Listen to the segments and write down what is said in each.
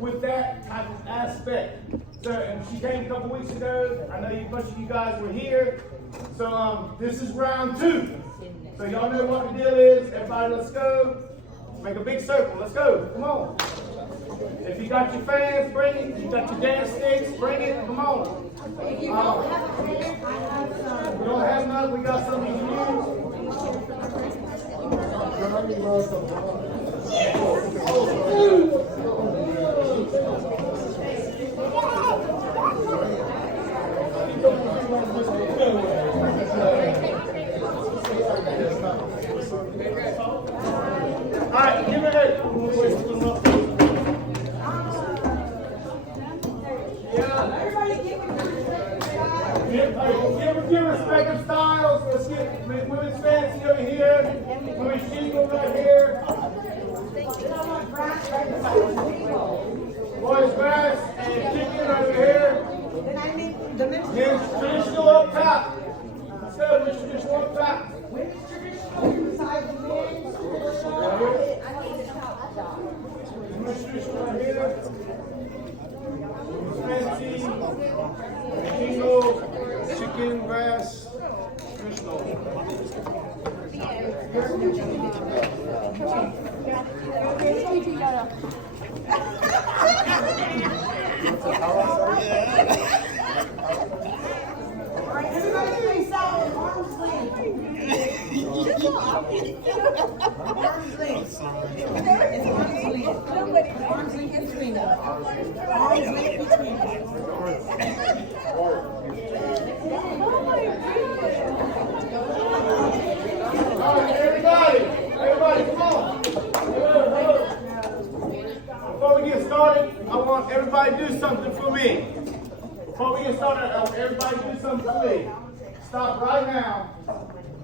with that type of aspect. So, and she came a couple weeks ago. I know a bunch of you guys were here. So this is round 2. So y'all know what the deal is. Everybody, let's go. Make a big circle. Let's go. Come on. If you got your fans, bring it. If you got your dance sticks, bring it. Come on. If you don't have a fan, I have some. We don't have none. We got something to use. All right, give it a Give respective styles. Let's get women's fancy over here. Women's jingle right here. Boys grass and chicken over here. Men's traditional up top. Let's go, men's traditional up top. Women's traditional beside the men's traditional. Men's traditional right here. Fancy. Jingle. Chicken, grass, traditional. All right, everybody face out with arms linked. Arms linked. It's arms linked. Arms linked in between them. Arms linked between them. All right, everybody, come on. Before we get started, I want everybody to do something for me. Before we get started, I want everybody to do something for me. Stop right now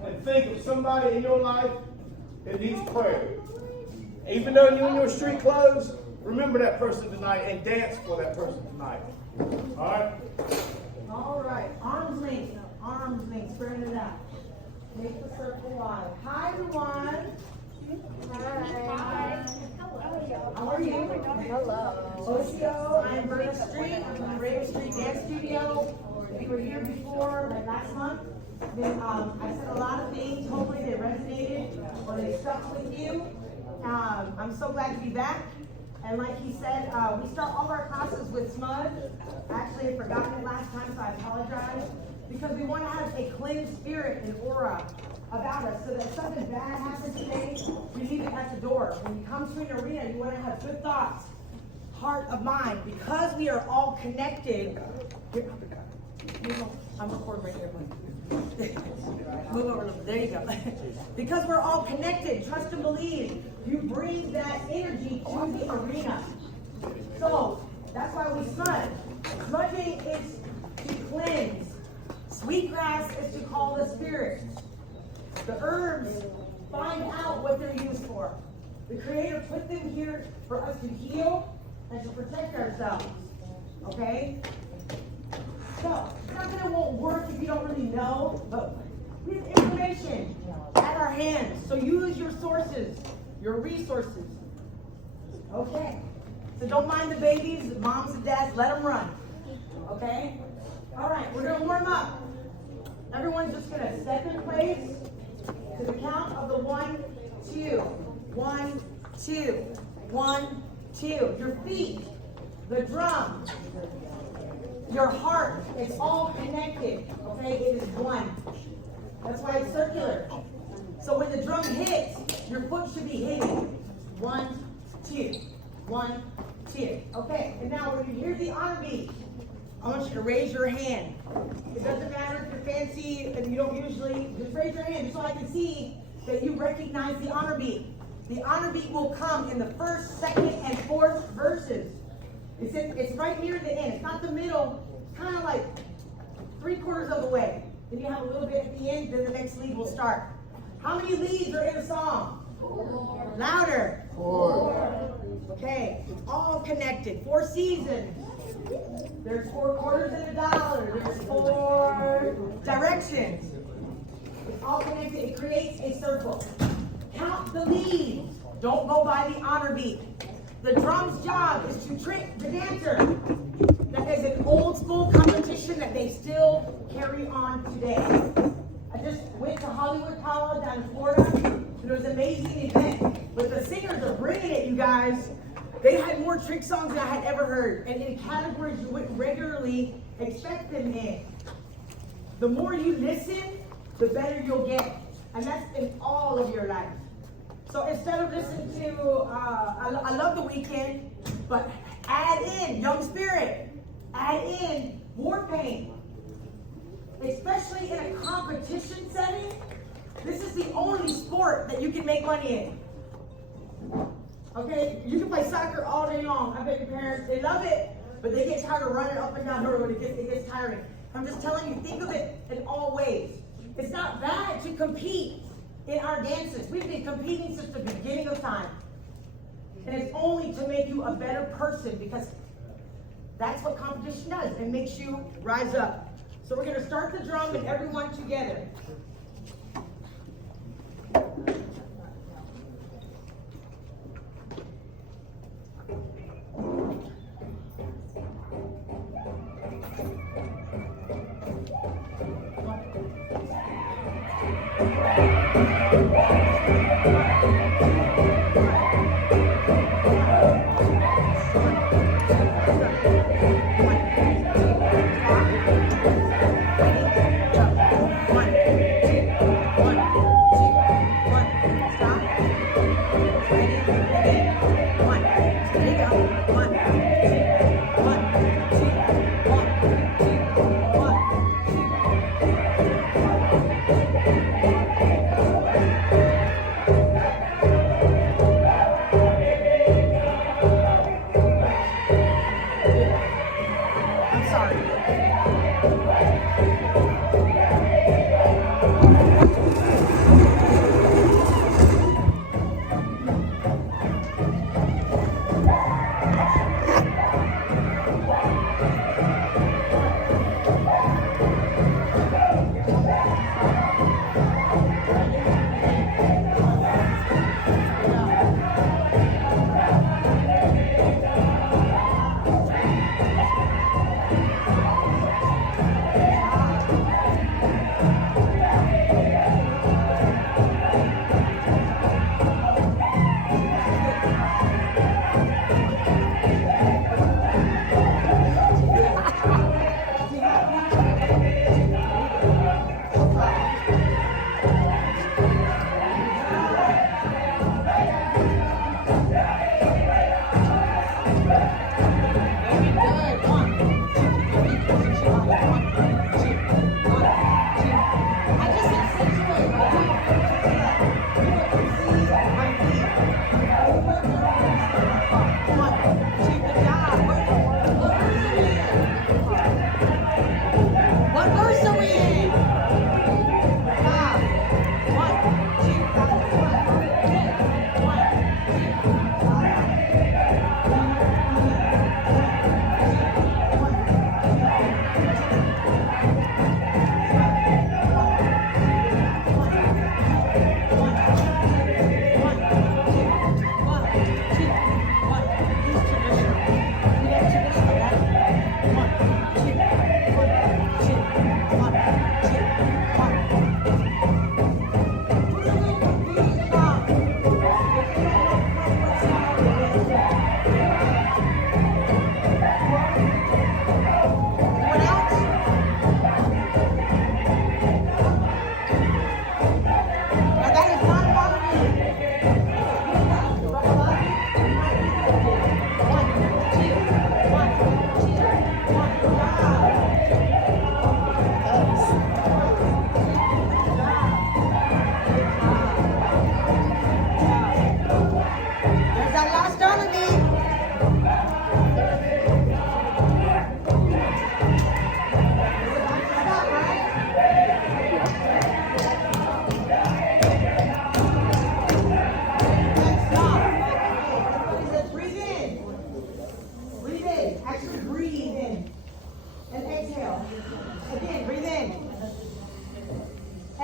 and think of somebody in your life that needs prayer. Even though you're in your street clothes, remember that person tonight and dance for that person tonight. All right? All right, arms linked, spread it out. Make the circle wide. Hi, everyone. Hi. How are you? Hello. OCO, I'm Verna Street. I'm from the Verna Street Dance Studio. We were here before, last month. I said a lot of things. Hopefully they resonated or they stuck with you. I'm so glad to be back. And like he said, we start all of our classes with smudge. Actually, I forgot it last time, so I apologize. Because we want to have a clean spirit and aura about us, so that if something bad happens today, we leave it at the door. When you come to an arena, you want to have good thoughts, heart of mind, because we are all connected. I'm recording right here. Move over a little bit. There you go. Because we're all connected, trust and believe. You bring that energy to the arena. So that's why we smudge. Smudging is to cleanse. Sweetgrass is to call the spirit. The herbs find out what they're used for. The Creator put them here for us to heal and to protect ourselves. Okay? So, it's not that it won't work if you don't really know, but we have information at our hands. So use your sources, your resources. Okay? So don't mind the babies, the moms and dads, let them run. Okay? All right, we're going to warm up. Everyone's just going to step in place to the count of the 1, 2. 1, 2. 1, 2. Your feet, the drum, your heart, it's all connected. Okay, it is one. That's why it's circular. So when the drum hits, your foot should be hitting. 1, 2. 1, 2. Okay, and now when you hear the honor beat, I want you to raise your hand. It doesn't matter if you're fancy and you don't usually, just raise your hand so I can see that you recognize the honor beat. The honor beat will come in the first, second, and fourth verses. It's right near the end. It's not the middle. It's kind of like 3/4 of the way. Then you have a little bit at the end, then the next lead will start. How many leads are in a song? 4. Louder. 4. Okay, it's all connected. 4 seasons. There's 4 quarters and $1. There's 4 directions. It's all connected. It creates a circle. Count the leads. Don't go by the honor beat. the drum's job is to trick the dancer. That is an old school competition that they still carry on today. I just went to Hollywood Pow Wow down in Florida. It was an amazing event. But the singers are bringing it, you guys. They had more trick songs than I had ever heard. And in categories you wouldn't regularly expect them in. The more you listen, the better you'll get. And that's in all of your life. So instead of listening to, I love The Weeknd, but add in Young Spirit, add in War Paint. Especially in a competition setting, this is the only sport that you can make money in. Okay, you can play soccer all day long. I bet your parents, they love it, but they get tired of running up and down the road. It gets tiring. I'm just telling you, think of it in all ways. It's not bad to compete in our dances. We've been competing since the beginning of time. And it's only to make you a better person, because that's what competition does. It makes you rise up. So we're going to start the drum and everyone together.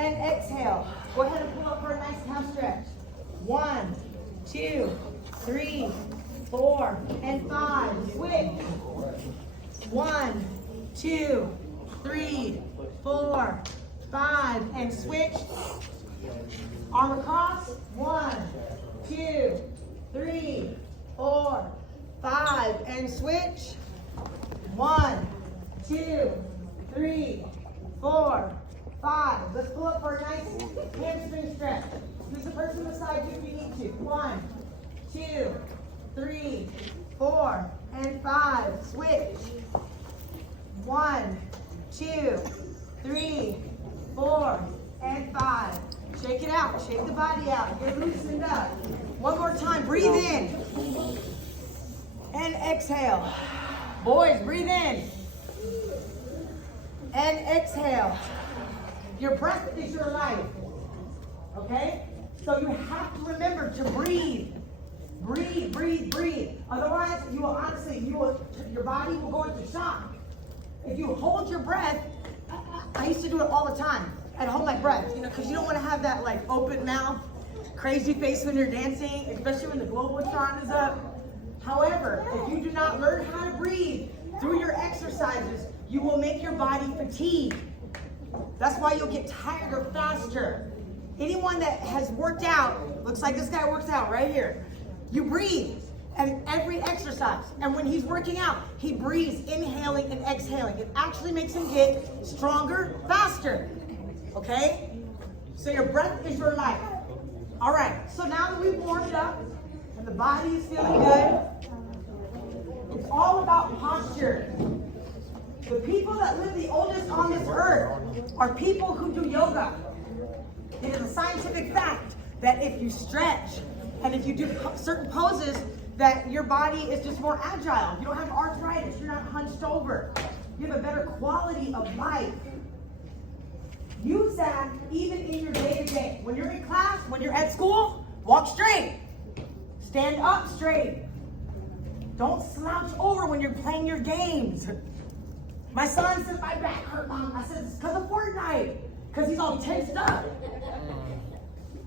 and exhale. Go ahead and pull up for a nice calf stretch. 1, 2, 3, 4. 1, 2, 3, 4, 5, and switch. Arm across. 1, 2, 3, 4, 5, and switch. 1, 2, 3, 4, 5. Let's pull up for a nice hamstring stretch. Use the person beside you if you need to. 1, 2, 3, 4, and 5. Switch. 1, 2, 3, 4, and 5. Shake it out. Shake the body out. Get loosened up. One more time. Breathe in. And exhale. Boys, breathe in. And exhale. Your breath is your life. Okay? So you have to remember to breathe. Breathe, breathe, breathe. Otherwise, your body will go into shock. If you hold your breath, I used to do it all the time. I'd hold my breath, because you don't want to have that like open mouth, crazy face when you're dancing, especially when the Globotron is up. However, if you do not learn how to breathe through your exercises, you will make your body fatigue. That's why you'll get tired faster. Anyone that has worked out, looks like this guy works out right here. You breathe and every exercise. And when he's working out, he breathes, inhaling and exhaling. It actually makes him get stronger, faster. Okay? So your breath is your life. All right, so now that we've warmed up and the body is feeling good, it's all about posture. The people that live the oldest on this earth are people who do yoga. It is a scientific fact that if you stretch and if you do certain poses, that your body is just more agile. You don't have arthritis. You're not hunched over. You have a better quality of life. Use that even in your day-to-day. When you're in class, when you're at school, walk straight. Stand up straight. Don't slouch over when you're playing your games. My son says, my back hurt, Mom. I said, it's because of Fortnite. Because he's all tensed up.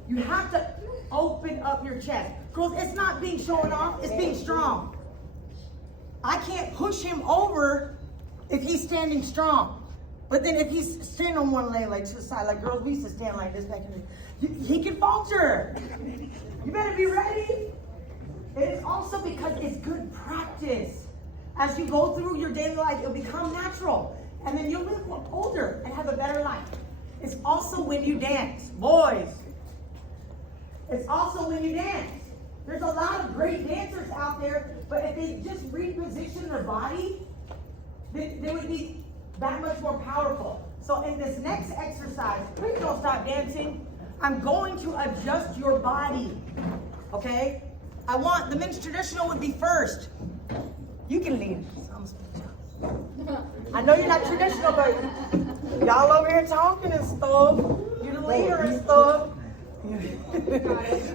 You have to open up your chest. Girls, it's not being shown off, it's being strong. I can't push him over if he's standing strong. But then if he's standing on one leg, like to the side, like girls, we used to stand like this back in the day, he can falter. You better be ready. It is also because it's good practice. As you go through your daily life, it'll become natural. And then you'll live older and have a better life. It's also when you dance. Boys, it's also when you dance. There's a lot of great dancers out there, but if they just reposition their body, they would be that much more powerful. So in this next exercise, please don't stop dancing. I'm going to adjust your body, okay? I want, the men's traditional would be first. You can lead. I know you're not traditional, but y'all over here talking and stuff. You're the leader and stuff.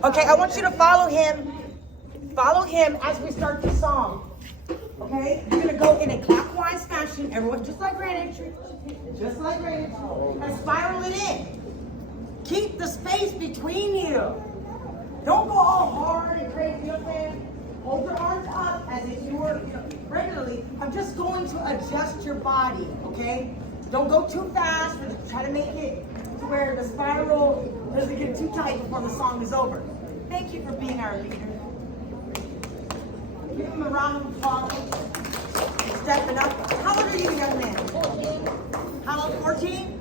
Okay, I want you to follow him. Follow him as we start the song. Okay? You're going to go in a clockwise fashion. Everyone, just like granite. Just like granite. And spiral it in. Keep the space between you. Don't go all hard and crazy, you know what I'm saying? Hold your arms up as if you were, regularly. I'm just going to adjust your body, okay? Don't go too fast. Try to make it to where the spiral doesn't get too tight before the song is over. Thank you for being our leader. Give him a round of applause. Stepping up. How old are you, young man? 14. How old? 14?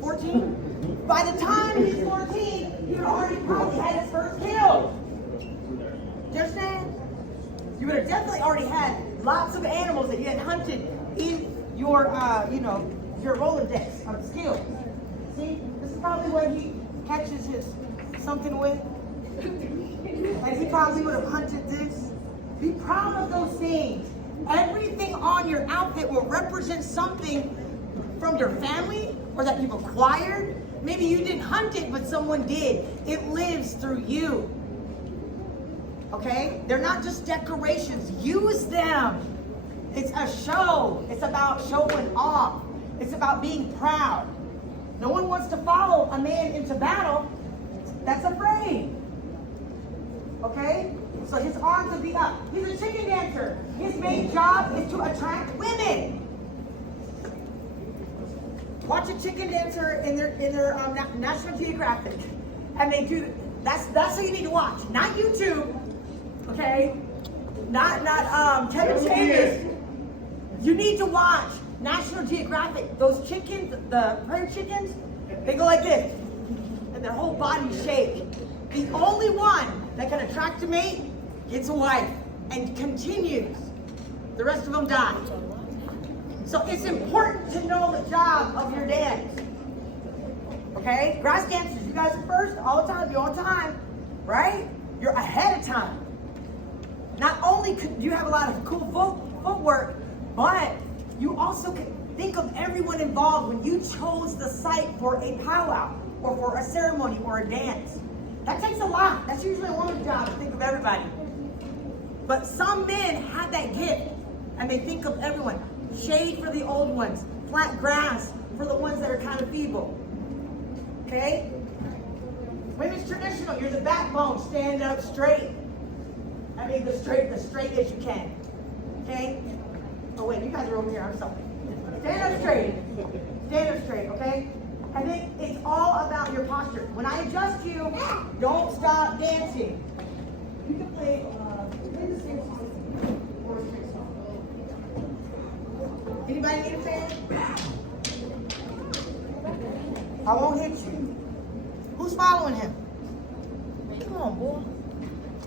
14? By the time he's 14, you'd already probably had his first kill. Do you understand? You would have definitely already had lots of animals that you had hunted in your, your Rolodex of skills. See, this is probably what he catches his something with. And he probably would have hunted this. Be proud of those things. Everything on your outfit will represent something from your family or that you've acquired. Maybe you didn't hunt it, but someone did. It lives through you. Okay? They're not just decorations. Use them. It's a show. It's about showing off. It's about being proud. No one wants to follow a man into battle that's afraid. Okay? So his arms will be up. He's a chicken dancer. His main job is to attract women. Watch a chicken dancer in their National Geographic, and they do. That's what you need to watch. Not YouTube, okay? Not Kevin James. You need to watch National Geographic. Those chickens, the prairie chickens, they go like this, and their whole body shake. The only one that can attract a mate gets a wife and continues. The rest of them die. So it's important to know the job of your dance. Okay? Grass dancers, you guys are first all the time. You're on time, right? You're ahead of time. Not only do you have a lot of cool footwork, but you also can think of everyone involved when you chose the site for a powwow or for a ceremony or a dance. That takes a lot. That's usually a woman's job to think of everybody. But some men have that gift, and they think of everyone. Shade for the old ones, flat grass for the ones that are kind of feeble. Okay? Women's traditional, you're the backbone, stand up straight. I mean, the straight as you can. Okay? Oh wait, you guys are over here, I'm sorry. Stand up straight. Stand up straight, okay? And then it's all about your posture. When I adjust you, don't stop dancing. You can play the same song or a straight song. Anybody need a fan? I won't hit you. Who's following him? Come on, boy.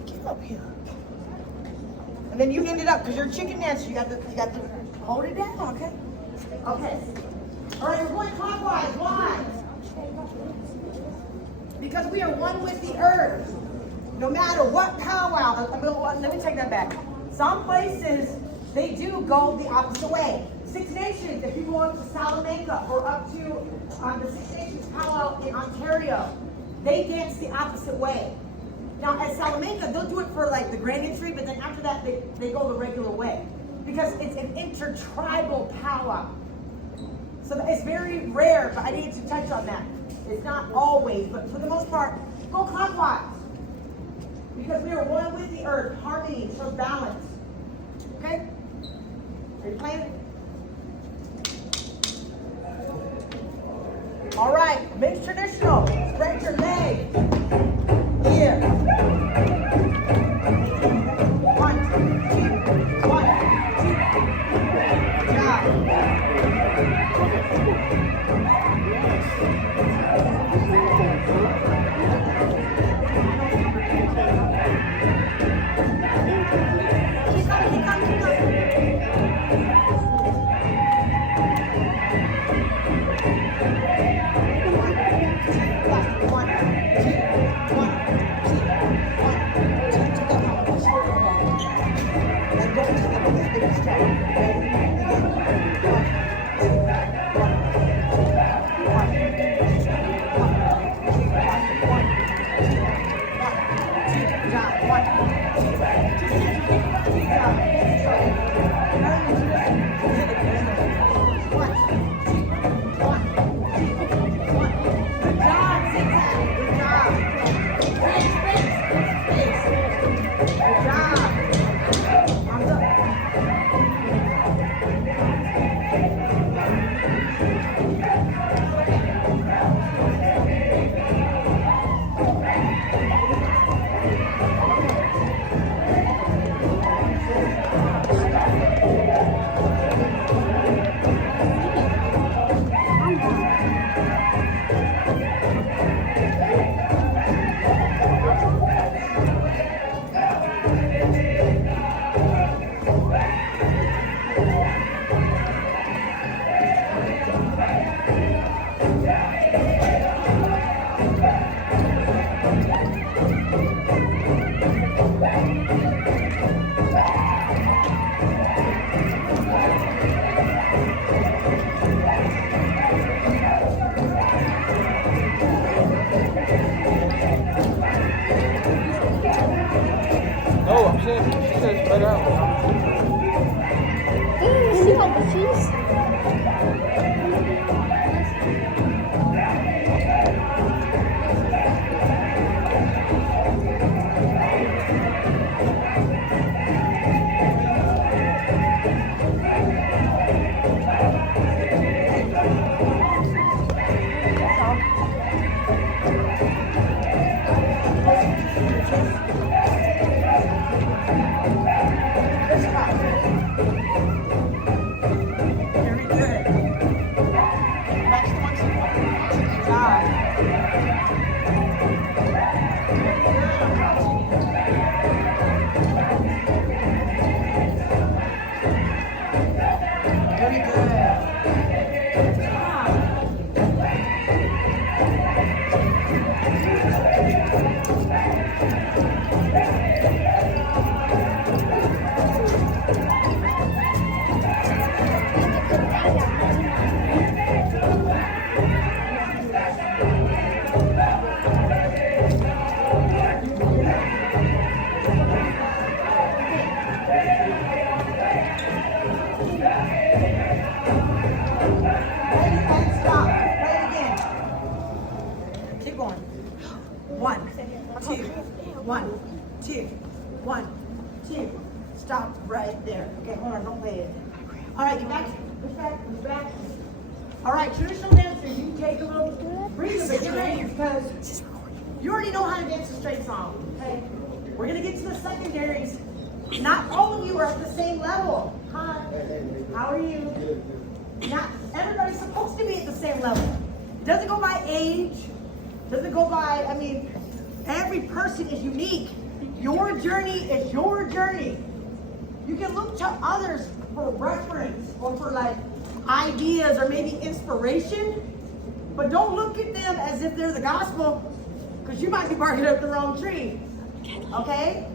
Get up here. And then you end it up because you're a chicken dancer. You got to hold it down, okay? Okay. All right, we're going clockwise. Why? Because we are one with the earth. No matter what powwow. Let me take that back. Some places they do go the opposite way. Six Nations, if you go up to Salamanca or up to the Six Nations powwow in Ontario, they dance the opposite way. Now at Salamanca, they'll do it for like the grand entry, but then after that, they go the regular way. Because it's an inter-tribal powwow. So it's very rare, but I need to touch on that. It's not always, but for the most part, go clockwise. Because we are one with the earth. Harmony shows balance. Okay? Are you playing? All right, mixed traditional. Spread your legs. Here. 1, 2, 1, 2. Job. hold on, don't play it. All right, get back, push back, push back. All right, traditional dancers, you take a little breather, but get ready because you already know how to dance a straight song, okay? We're gonna get to the secondaries. Not all of you are at the same level. Hi, how are you? Not everybody's supposed to be at the same level. It doesn't go by age, doesn't go by, I mean, every person is unique. Your journey is your journey. You can look to others for reference or for like ideas or maybe inspiration, but don't look at them as if they're the gospel, because you might be barking up the wrong tree. Okay?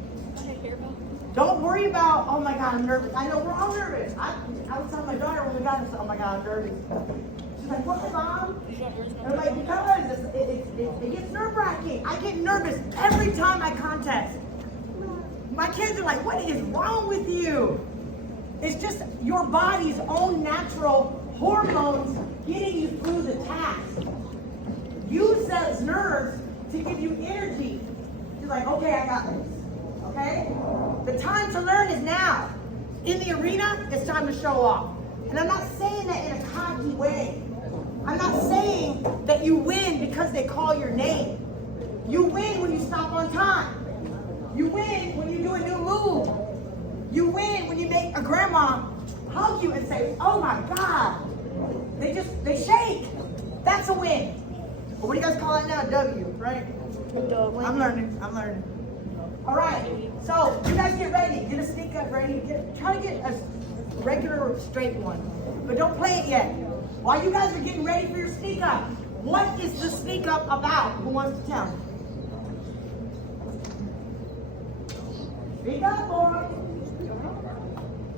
Don't worry about, oh my God, I'm nervous. I know we're all nervous. I was telling my daughter when we got this, oh my God, I'm nervous. She's like, why, Mom? And I'm like, because it gets nerve-wracking. I get nervous every time I contest. My kids are like, what is wrong with you? It's just your body's own natural hormones getting you through the task. Use those nerves to give you energy. You're like, okay, I got this. Okay? The time to learn is now. In the arena, it's time to show off. And I'm not saying that in a cocky way. I'm not saying that you win because they call your name. You win when you stop on time. You win when you do a new move. You win when you make a grandma hug you and say, oh my God. They shake. That's a win. But what do you guys call it now? W, right? I'm learning. All right. So you guys get ready. Get a sneak up ready. Try to get a regular straight one. But don't play it yet. While you guys are getting ready for your sneak up, what is the sneak up about? Who wants to tell me? Speak up, boy.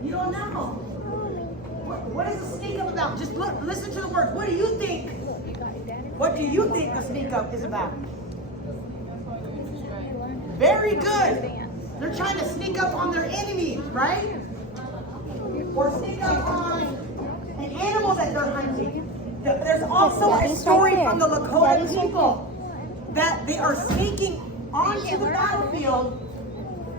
You don't know. What is the sneak up about? Just look, listen to the words. What do you think? What do you think the sneak up is about? Very good. They're trying to sneak up on their enemies, right? Or sneak up on an animal that they're hunting. There's also a story from the Lakota people that they are sneaking onto the battlefield.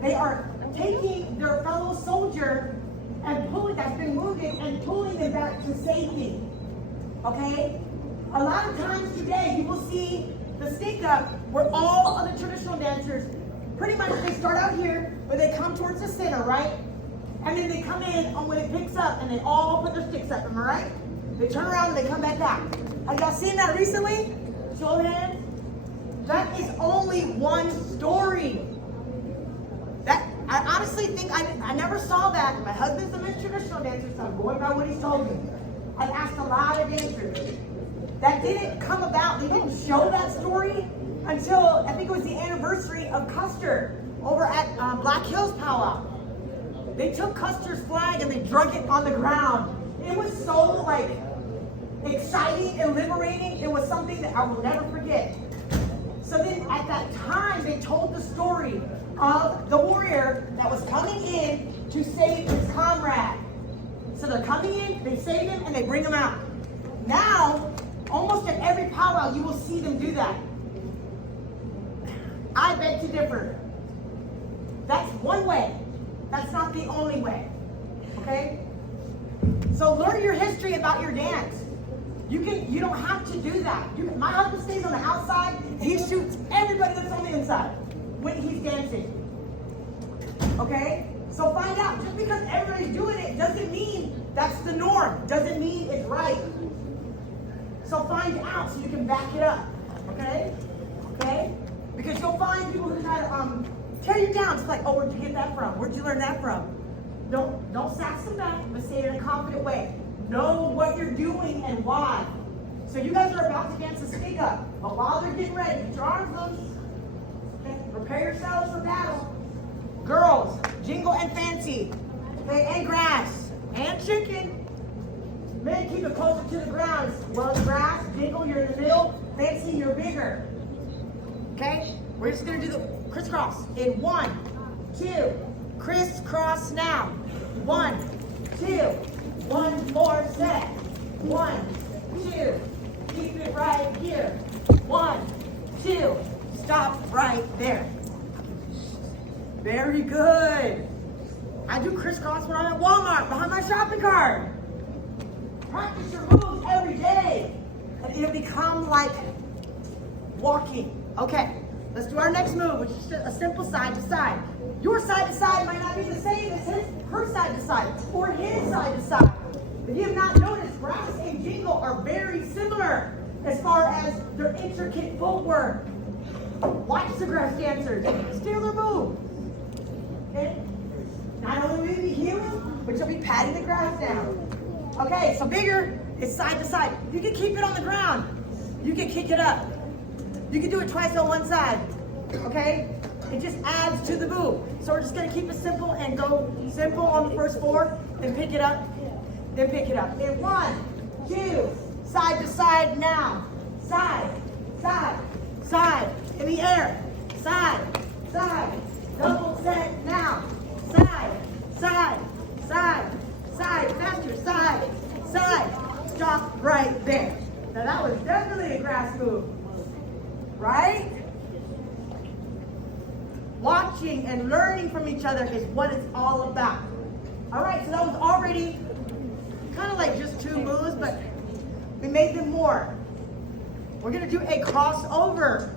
They are taking their fellow soldier and that's been wounded and pulling them back to safety. Okay? A lot of times today you will see the sneak up where all of the traditional dancers pretty much they start out here, but they come towards the center, right? And then they come in on when it picks up and they all put their sticks up, am I right? They turn around and they come back out. Have y'all seen that recently? Show of hands. That is only one story. I honestly think I never saw that. My husband's a traditional dancer, so I'm going by what he's told me. I've asked a lot of dancers. That didn't come about. They didn't show that story until I think it was the anniversary of Custer over at Black Hills Pow Wow. They took Custer's flag and they drug it on the ground. It was so like exciting and liberating. It was something that I will never forget. So then at that time, they told the story of the warrior that was coming in to save his comrade. So they're coming in, they save him, and they bring him out. Now, almost at every powwow, you will see them do that. I beg to differ. That's one way. That's not the only way. Okay? So learn your history about your dance. You don't have to do that. My husband stays on the outside and he shoots everybody that's on the inside when he's dancing. Okay? So find out. Just because everybody's doing it doesn't mean that's the norm. Doesn't mean it's right. So find out so you can back it up. Okay? Okay? Because you'll find people who try to tear you down. It's like, oh, where'd you get that from? Where'd you learn that from? Don't sass them back, but say it in a confident way. Know what you're doing and why. So you guys are about to dance a sneak up. But while they're getting ready, get your arms loose. Okay? Prepare yourselves for battle. Girls, jingle and fancy. Okay, and grass. And chicken. Men, keep it closer to the ground. Well, it's grass, jingle, you're in the middle. Fancy, you're bigger. Okay? We're just going to do the crisscross. In 1, 2, crisscross now. 1, 2. One more set. 1, 2. Keep it right here. 1, 2. Stop right there. Very good. I do crisscross when I'm at Walmart behind my shopping cart. Practice your moves every day, and it'll become like walking. Okay, let's do our next move, which is a simple side to side. Your side to side might not be the same as her side to side, or his side to side. If you have not noticed, Grass and Jingle are very similar as far as their intricate footwork. Watch the Grass dancers, steal their move. Okay? Not only will you be healing, but you'll be patting the grass down. Okay, so bigger is side to side. You can keep it on the ground. You can kick it up. You can do it twice on one side. Okay? It just adds to the move. So we're just gonna keep it simple and go simple on the first four, then pick it up, then pick it up. In 1, 2, side to side now. Side, side, side, in the air. Side, side, double set now. Side, side, side, side, faster, side, side. Stop right there. Now that was definitely a grass move, right? Watching and learning from each other is what it's all about. All right, so that was already kind of like just 2 moves, but we made them more. We're gonna do a crossover.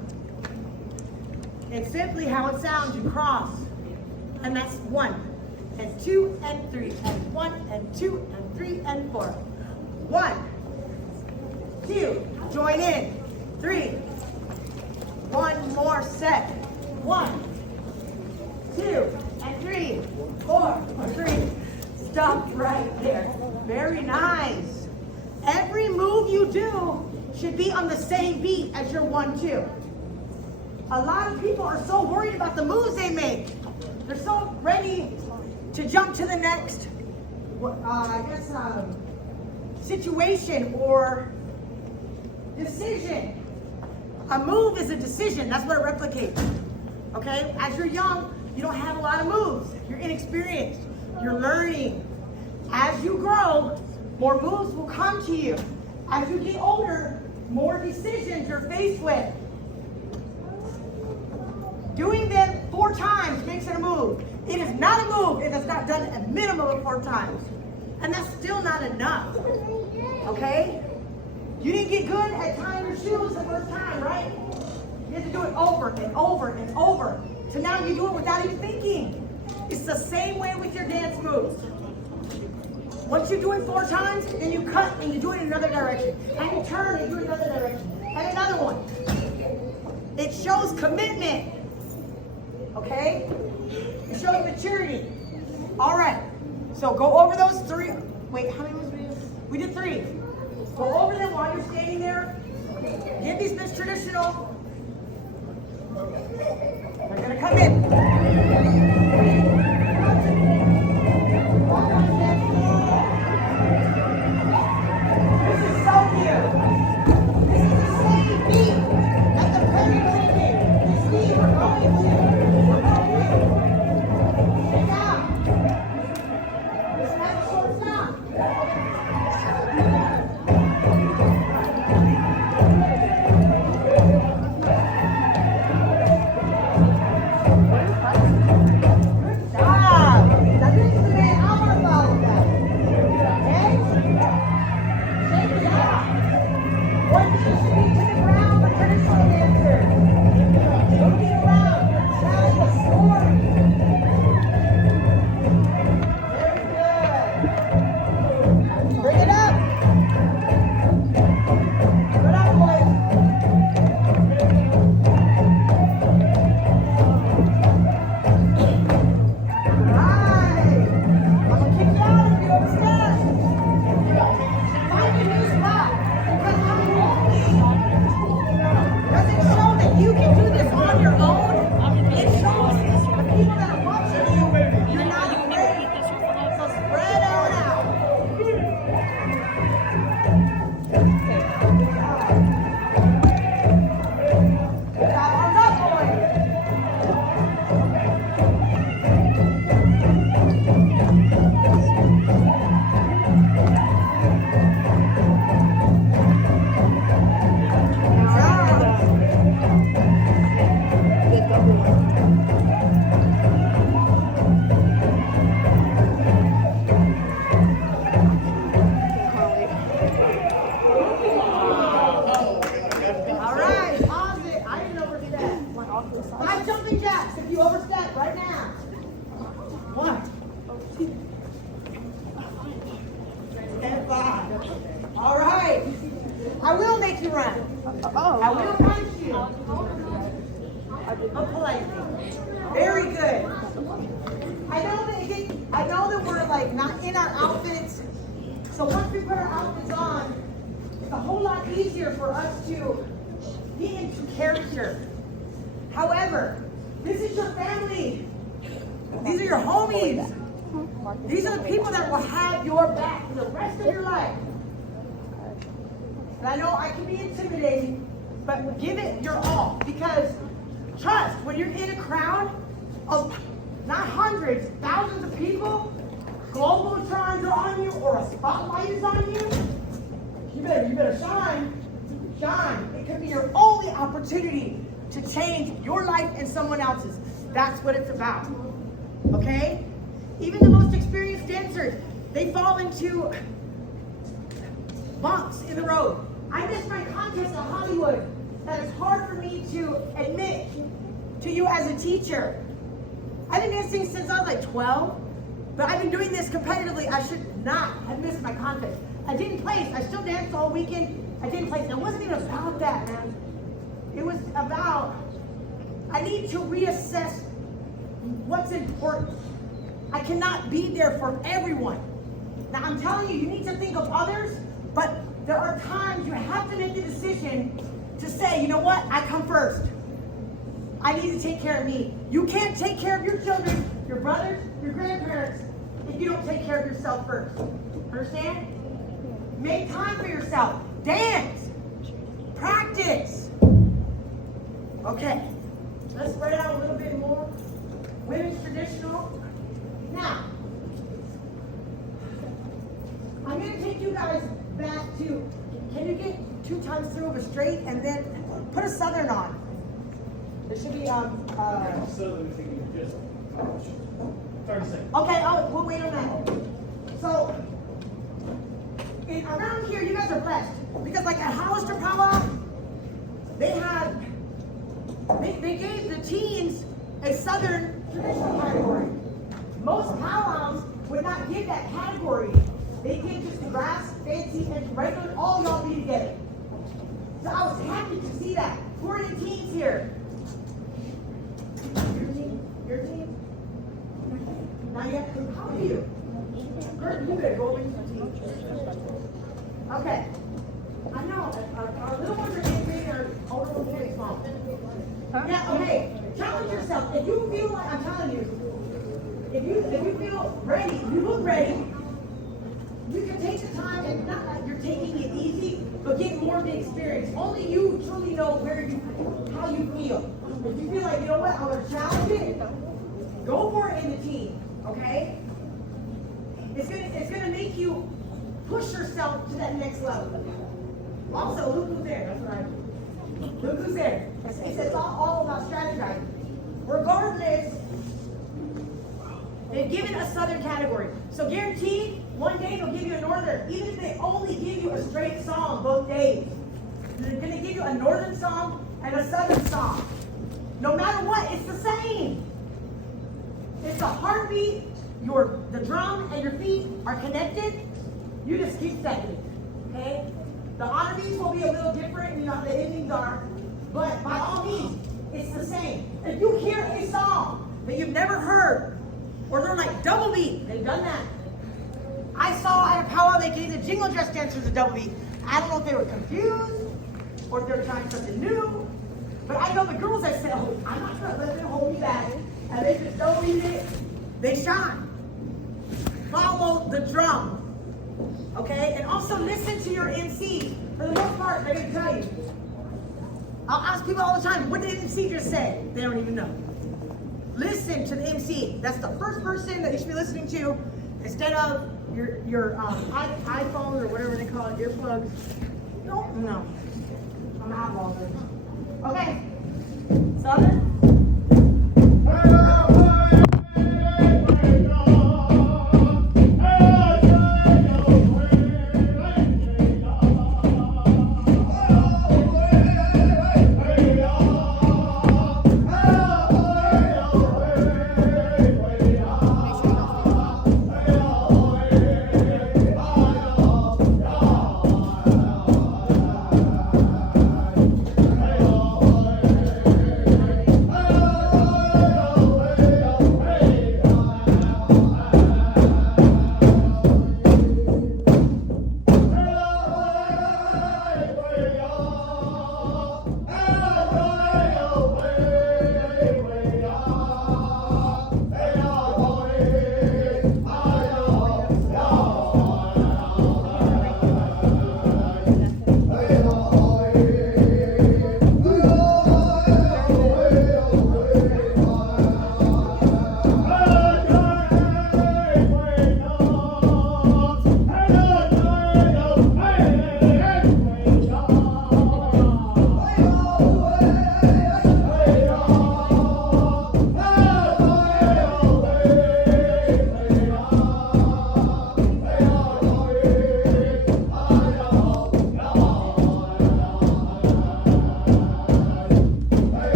It's simply how it sounds, you cross. And that's 1 and 2 and 3 and 1 and 2 and 3 and 4. 1, 2, join in. 3, 1 more set. 1, 2 and 3, 4, 3. Stop right there. Very nice. Every move you do should be on the same beat as your 1, 2. A lot of people are so worried about the moves they make. They're so ready to jump to the next, situation or decision. A move is a decision. That's what it replicates. Okay? As you're young, you don't have a lot of moves. You're inexperienced. You're learning. As you grow, more moves will come to you. As you get older, more decisions you're faced with. Doing them 4 times makes it a move. It is not a move if it's not done a minimum of 4 times. And that's still not enough. Okay? You didn't get good at tying your shoes the first time, right? You have to do it over and over and over. So now you do it without even thinking. It's the same way with your dance moves. Once you do it 4 times, then you cut and you do it in another direction. And you turn and do it in another direction. And another one. It shows commitment. Okay? It shows maturity. All right. So go over those 3. Wait, how many moves did we do? We did 3. Go over them while you're standing there. Get these bits traditional. They're going to come in. All right. I will make you run. I will punch you. But politely. Very good. I know that we're like not in our outfits. So once we put our outfits on, it's a whole lot easier for us to be into character. However, this is your family. These are your homies. These are the people that will have your back for the rest of your life. And I know I can be intimidating, but give it your all. Because trust, when you're in a crowd of not hundreds, thousands of people, Globotrons are on you or a spotlight is on you, you better shine. Shine. It could be your only opportunity to change your life and someone else's. That's what it's about. Okay? Even the most experienced dancers, they fall into bumps in the road. I missed my contest in Hollywood. That is hard for me to admit to you as a teacher. I've been dancing since I was like 12, but I've been doing this competitively. I should not have missed my contest. I didn't place. I still danced all weekend. I didn't place. It wasn't even about that, man. It was about, I need to reassess what's important. I cannot be there for everyone. Now I'm telling you, you need to think of others, but there are times you have to make the decision to say, you know what, I come first. I need to take care of me. You can't take care of your children, your brothers, your grandparents, if you don't take care of yourself first. Understand? Make time for yourself. Dance. Practice. Okay. Let's spread out a little bit more. Women's traditional. Now, I'm going to take you guys back to, can you get 2 times through of a straight and then put a southern on? There should be, Southern thing just 30 seconds. okay, we'll wait on that. So, around here, you guys are blessed. Because like at Hollister Pow Wow, they gave the teens a southern traditional category. Most powwows would not give that category. They give just grass, fancy, and regular, all y'all be together. So I was happy to see that. Who are the teens here? Your team? Your team? Not yet? How are you? Kurt, you better go over to your team. Okay. I know, our little ones are getting big, our older ones are getting small. Yeah, okay. Challenge yourself. If you feel like, I'm telling you, if you feel ready, you look ready, you can take the time and not like you're taking it easy, but get more of the experience. Only you truly know how you feel. If you feel like, you know what, I'm going to challenge it, go for it in the team, okay? It's gonna make you push yourself to that next level. Also, look who's there. That's what I do. Look who's there. It's all about strategizing. Regardless, they've given a southern category. So guaranteed, one day they'll give you a northern. Even if they only give you a straight song both days. They're going to give you a northern song and a southern song. No matter what, it's the same. It's the heartbeat, the drum and your feet are connected. You just keep stepping, okay? The honor beats will be a little different, you know how the endings are, but by all means, it's the same. If you hear a song that you've never heard, or they're like double beat, they've done that. I saw at a powwow they gave the Jingle dress dancers a double beat. I don't know if they were confused, or if they were trying something new, but I know the girls that said, oh, I'm not going to let them hold me back, and they just double beat it, they shine. Follow the drum. Okay, and also listen to your MC. For the most part, they're going to tell you. I'll ask people all the time, what did the MC just say? They don't even know. Listen to the MC. That's the first person that you should be listening to instead of your iPhone or whatever they call it, earplugs. No. I'm out of okay. Southern.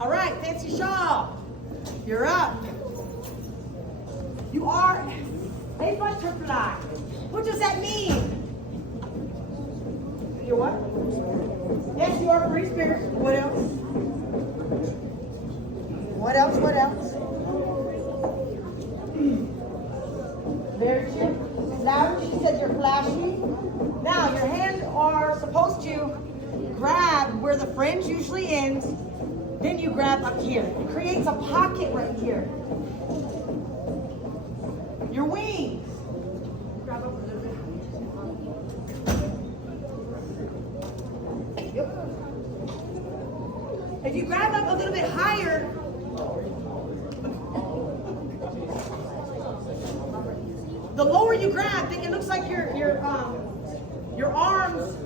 All right, Fancy Shaw, you're up. You are a butterfly. What does that mean? You're what? Yes, you are a free spirit. What else? What else? What else? Very true. Louder, she said you're flashy. Now, your hands are supposed to grab where the fringe usually ends. Then you grab up here. It creates a pocket right here. Your wings. Grab up a little bit. Yep. If you grab up a little bit higher, the lower you grab, then it looks like your arms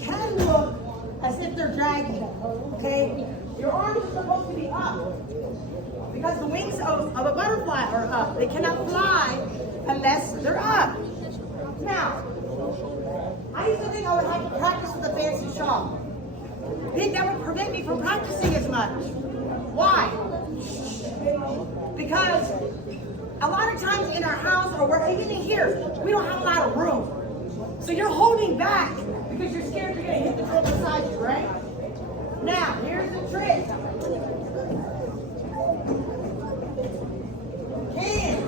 can look as if they're dragging. Okay? Your arms are supposed to be up because the wings of a butterfly are up. They cannot fly unless they're up. Now, I used to think I would have to practice with a fancy shawl. I think that would prevent me from practicing as much. Why? Because a lot of times in our house or we're even in here, we don't have a lot of room. So you're holding back because you're scared you're going to hit the girl beside you, right? Now, here's the trick. Cans,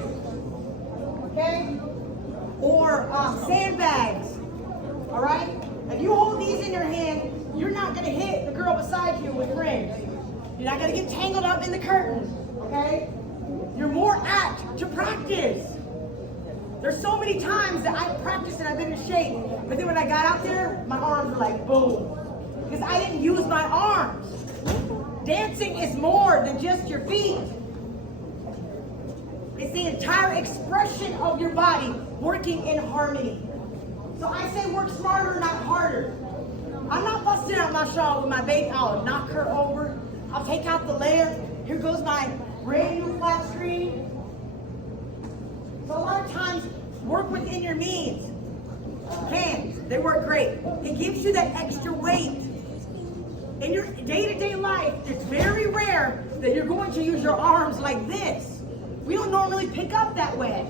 okay? Or sandbags, all right? If you hold these in your hand, you're not going to hit the girl beside you with rings. You're not going to get tangled up in the curtains, okay? You're more apt to practice. There's so many times that I've practiced and I've been in shape, but then when I got out there, my arms were like boom. Because I didn't use my arms. Dancing is more than just your feet. It's the entire expression of your body working in harmony. So I say work smarter, not harder. I'm not busting out my shawl with my baby. I'll knock her over. I'll take out the layer. Here goes my brand new flat screen. So a lot of times, work within your means. Hands, they work great. It gives you that extra weight. In your day-to-day life, it's very rare that you're going to use your arms like this. We don't normally pick up that way.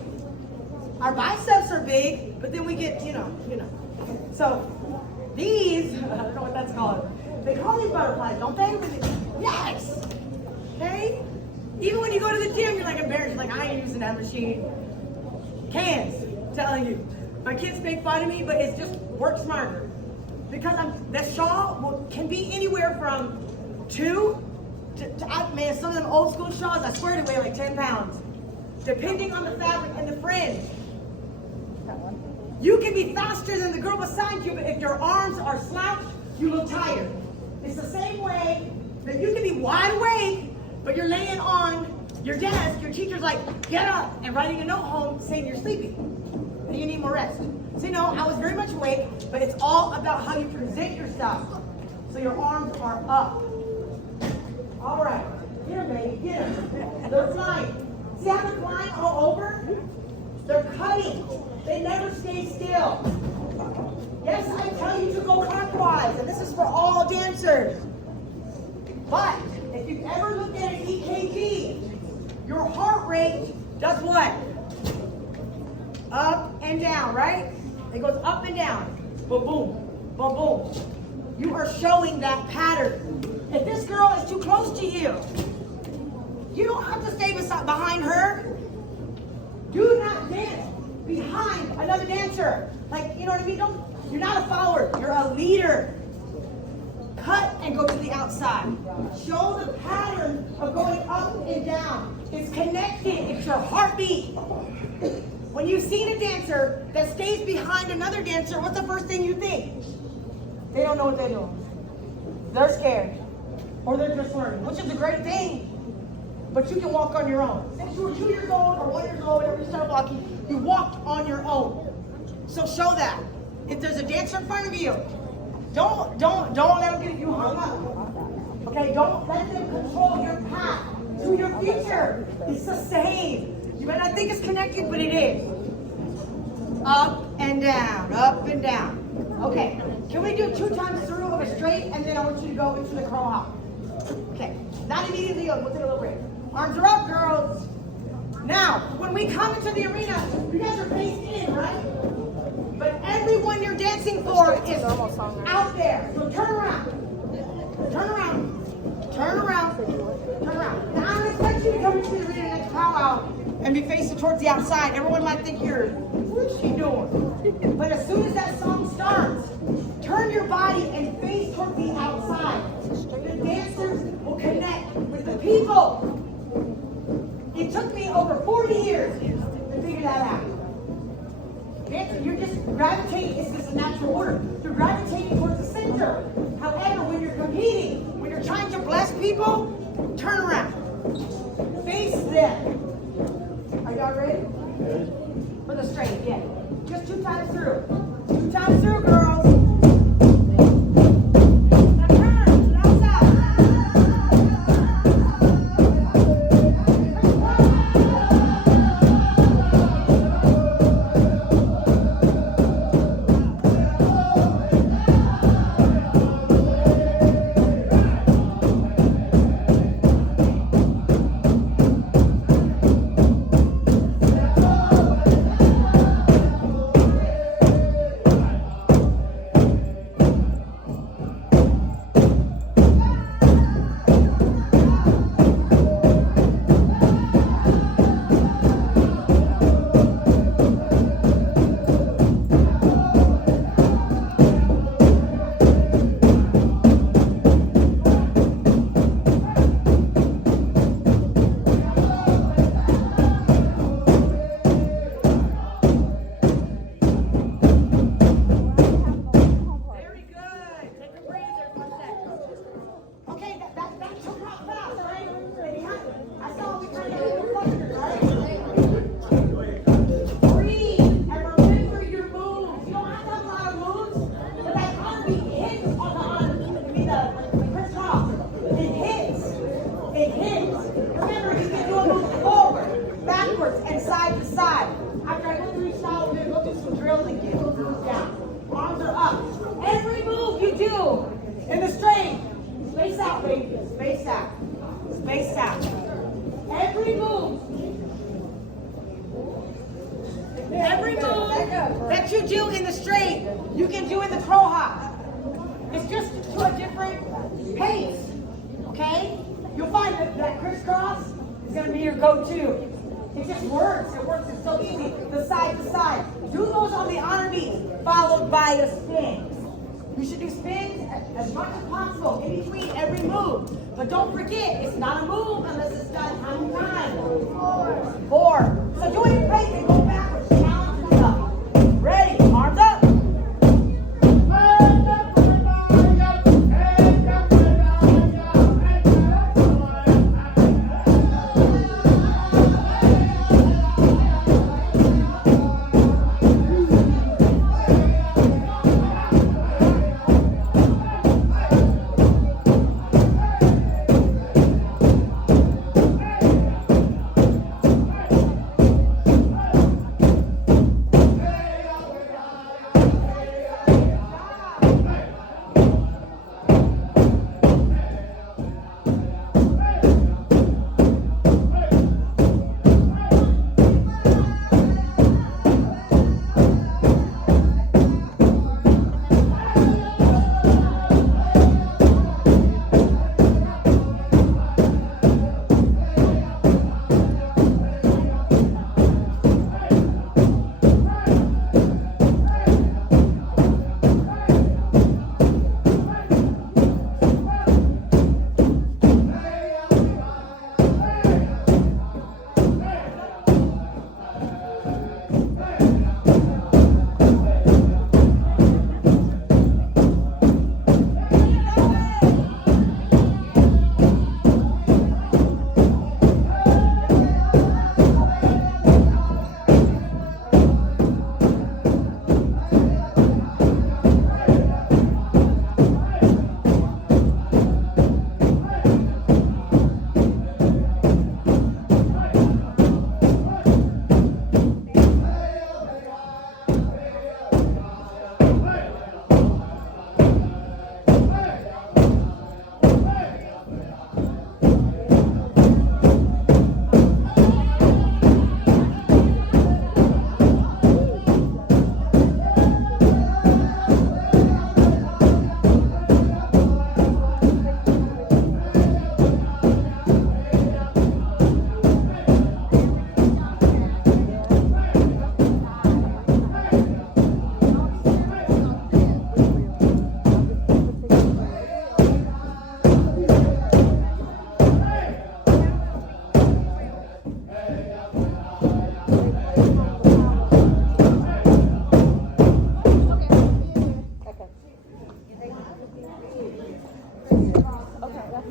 Our biceps are big, but then we get, you know. So these, I don't know what that's called. They call these butterflies, don't they? Yes. Okay? Even when you go to the gym, you're like embarrassed, like I ain't using that machine. Cans, I'm telling you. My kids make fun of me, but it's just work smarter. Because that shawl can be anywhere from 2 to man, some of them old school shawls, I swear they weigh like 10 pounds. Depending on the fabric and the fringe. You can be faster than the girl beside you, but if your arms are slouched, you look tired. It's the same way that you can be wide awake, but you're laying on your desk, your teacher's like, get up, and writing a note home saying you're sleepy. And you need more rest. So I was very much awake, but it's all about how you present yourself. So your arms are up. All right, get them, baby, get them. They're flying. See how they're flying all over? They're cutting. They never stay still. Yes, I tell you to go clockwise, and this is for all dancers. But if you've ever looked at an EKG, your heart rate does what? Up and down, right? It goes up and down. Boom, boom, boom, boom. You are showing that pattern. If this girl is too close to you, you don't have to stay behind her. Do not dance behind another dancer. Like, you know what I mean? You're not a follower. You're a leader. Cut and go to the outside. Show the pattern of going up and down. It's connected. It's your heartbeat. When you've seen a dancer that stays behind another dancer, what's the first thing you think? They don't know what they're doing. They're scared. Or they're just learning, which is a great thing. But you can walk on your own. Since you were 2 years old or 1 year old, whenever you started walking, you walked on your own. So show that. If there's a dancer in front of you, don't let them get you hung up. Okay, don't let them control your path to your future. It's the same. You might not think it's connected, but it is. Up and down, up and down. Okay, can we do 2 times through of a straight, and then I want you to go into the crawl hop. Okay, not immediately, we'll take a little break. Arms are up, girls. Now, when we come into the arena, you guys are faced in, right? But everyone you're dancing for is out there. So turn around. Turn around. Turn around. Turn around. Now I expect you to come into the arena next powwow and be facing towards the outside. Everyone might think you're, what's she doing? But as soon as that song starts, turn your body and face towards the outside. The dancers will connect with the people. It took me over 40 years to figure that out. You're just gravitating, it's just a natural order. You're gravitating towards the center. However, when you're competing, when you're trying to bless people, turn around. Face them. Are y'all ready? For the straight, yeah. Just 2 times through. 2 times through, girls. Now turn to the outside. That you do in the straight, you can do in the crow hop. It's just to a different pace, okay? You'll find that crisscross is going to be your go-to. It just works. It works. It's so easy. The side to side. Do those on the honor beats, followed by a spin. You should do spins as much as possible in between every move. But don't forget, it's not a move unless it's done on time. 4. So do it in place and go backwards. Challenge yourself. Ready? Arms up.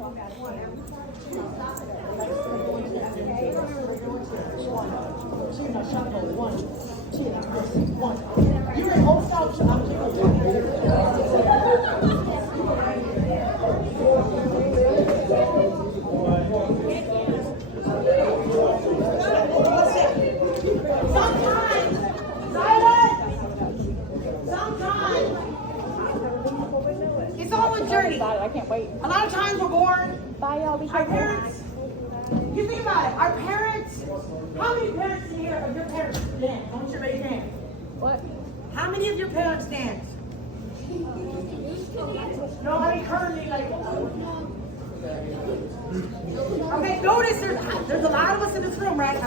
You can hold out. Sometimes it's all a journey. I can't wait. A lot of times we're born. Bye, y'all. Our parents, you think about it, our parents, how many parents in here of your parents dance? I want you to raise your hand. What? How many of your parents dance? Nobody currently like. Okay, notice there's a lot of us in this room, right?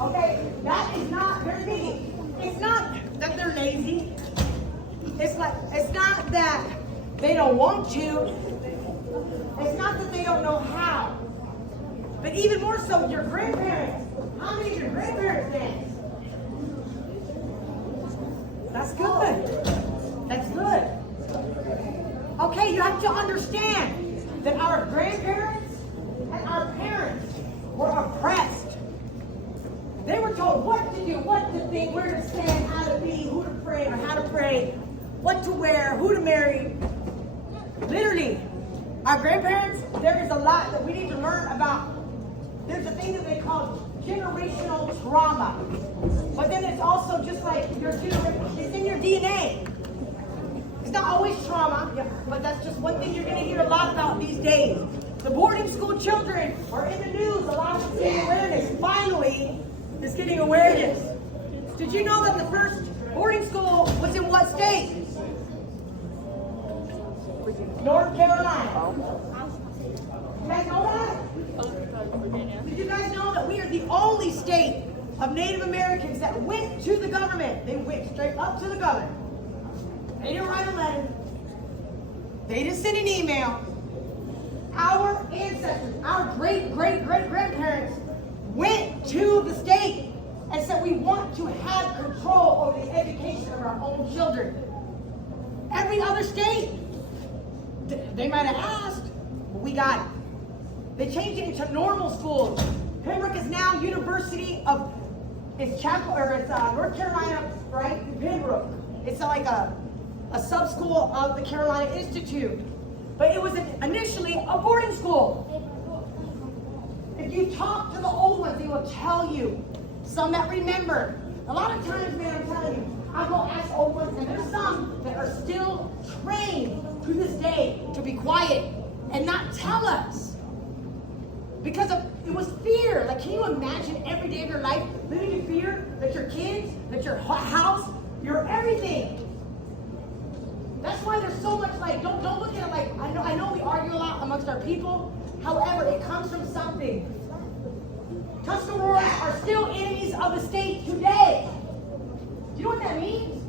Okay, that is not very big. It's not that they're lazy. It's not that they don't want to. It's not that they don't know how. But even more so, your grandparents. How many of your grandparents dance? That's good. That's good. Okay, you have to understand that our grandparents and our parents were oppressed. They were told what to do, what to think, where to stand, how to be, who to pray, or how to pray, what to wear, who to marry. Literally, our grandparents, there is a lot that we need to learn about. There's a thing that they call generational trauma. But then it's also just like it's in your DNA. It's not always trauma, but that's just one thing you're going to hear a lot about these days. The boarding school children are in the news. A lot of them getting awareness. Finally, is getting awareness. Did you know that the first boarding school was in what state? North Carolina. You guys know that? Did you guys know that we are the only state of Native Americans that went to the government? They went straight up to the governor. They didn't write a letter. They didn't send an email. Our ancestors, our great-great-great-grandparents went to the state and said we want to have control over the education of our own children. Every other state, they might have asked, but we got it. They changed it into normal schools. Pembroke is now it's North Carolina, right? Pembroke. It's like a sub-school of the Carolina Institute. But it was initially a boarding school. If you talk to the old ones, they will tell you. Some that remember. A lot of times, man, I'm telling you, I go ask old ones, and there's some that are still trained to this day to be quiet and not tell us. Because it was fear. Like, can you imagine every day of your life living in fear that your kids, that your house, your everything? That's why there's so much don't look at it like, I know we argue a lot amongst our people. However, it comes from something. Tuscaroras are still enemies of the state today. Do you know what that means?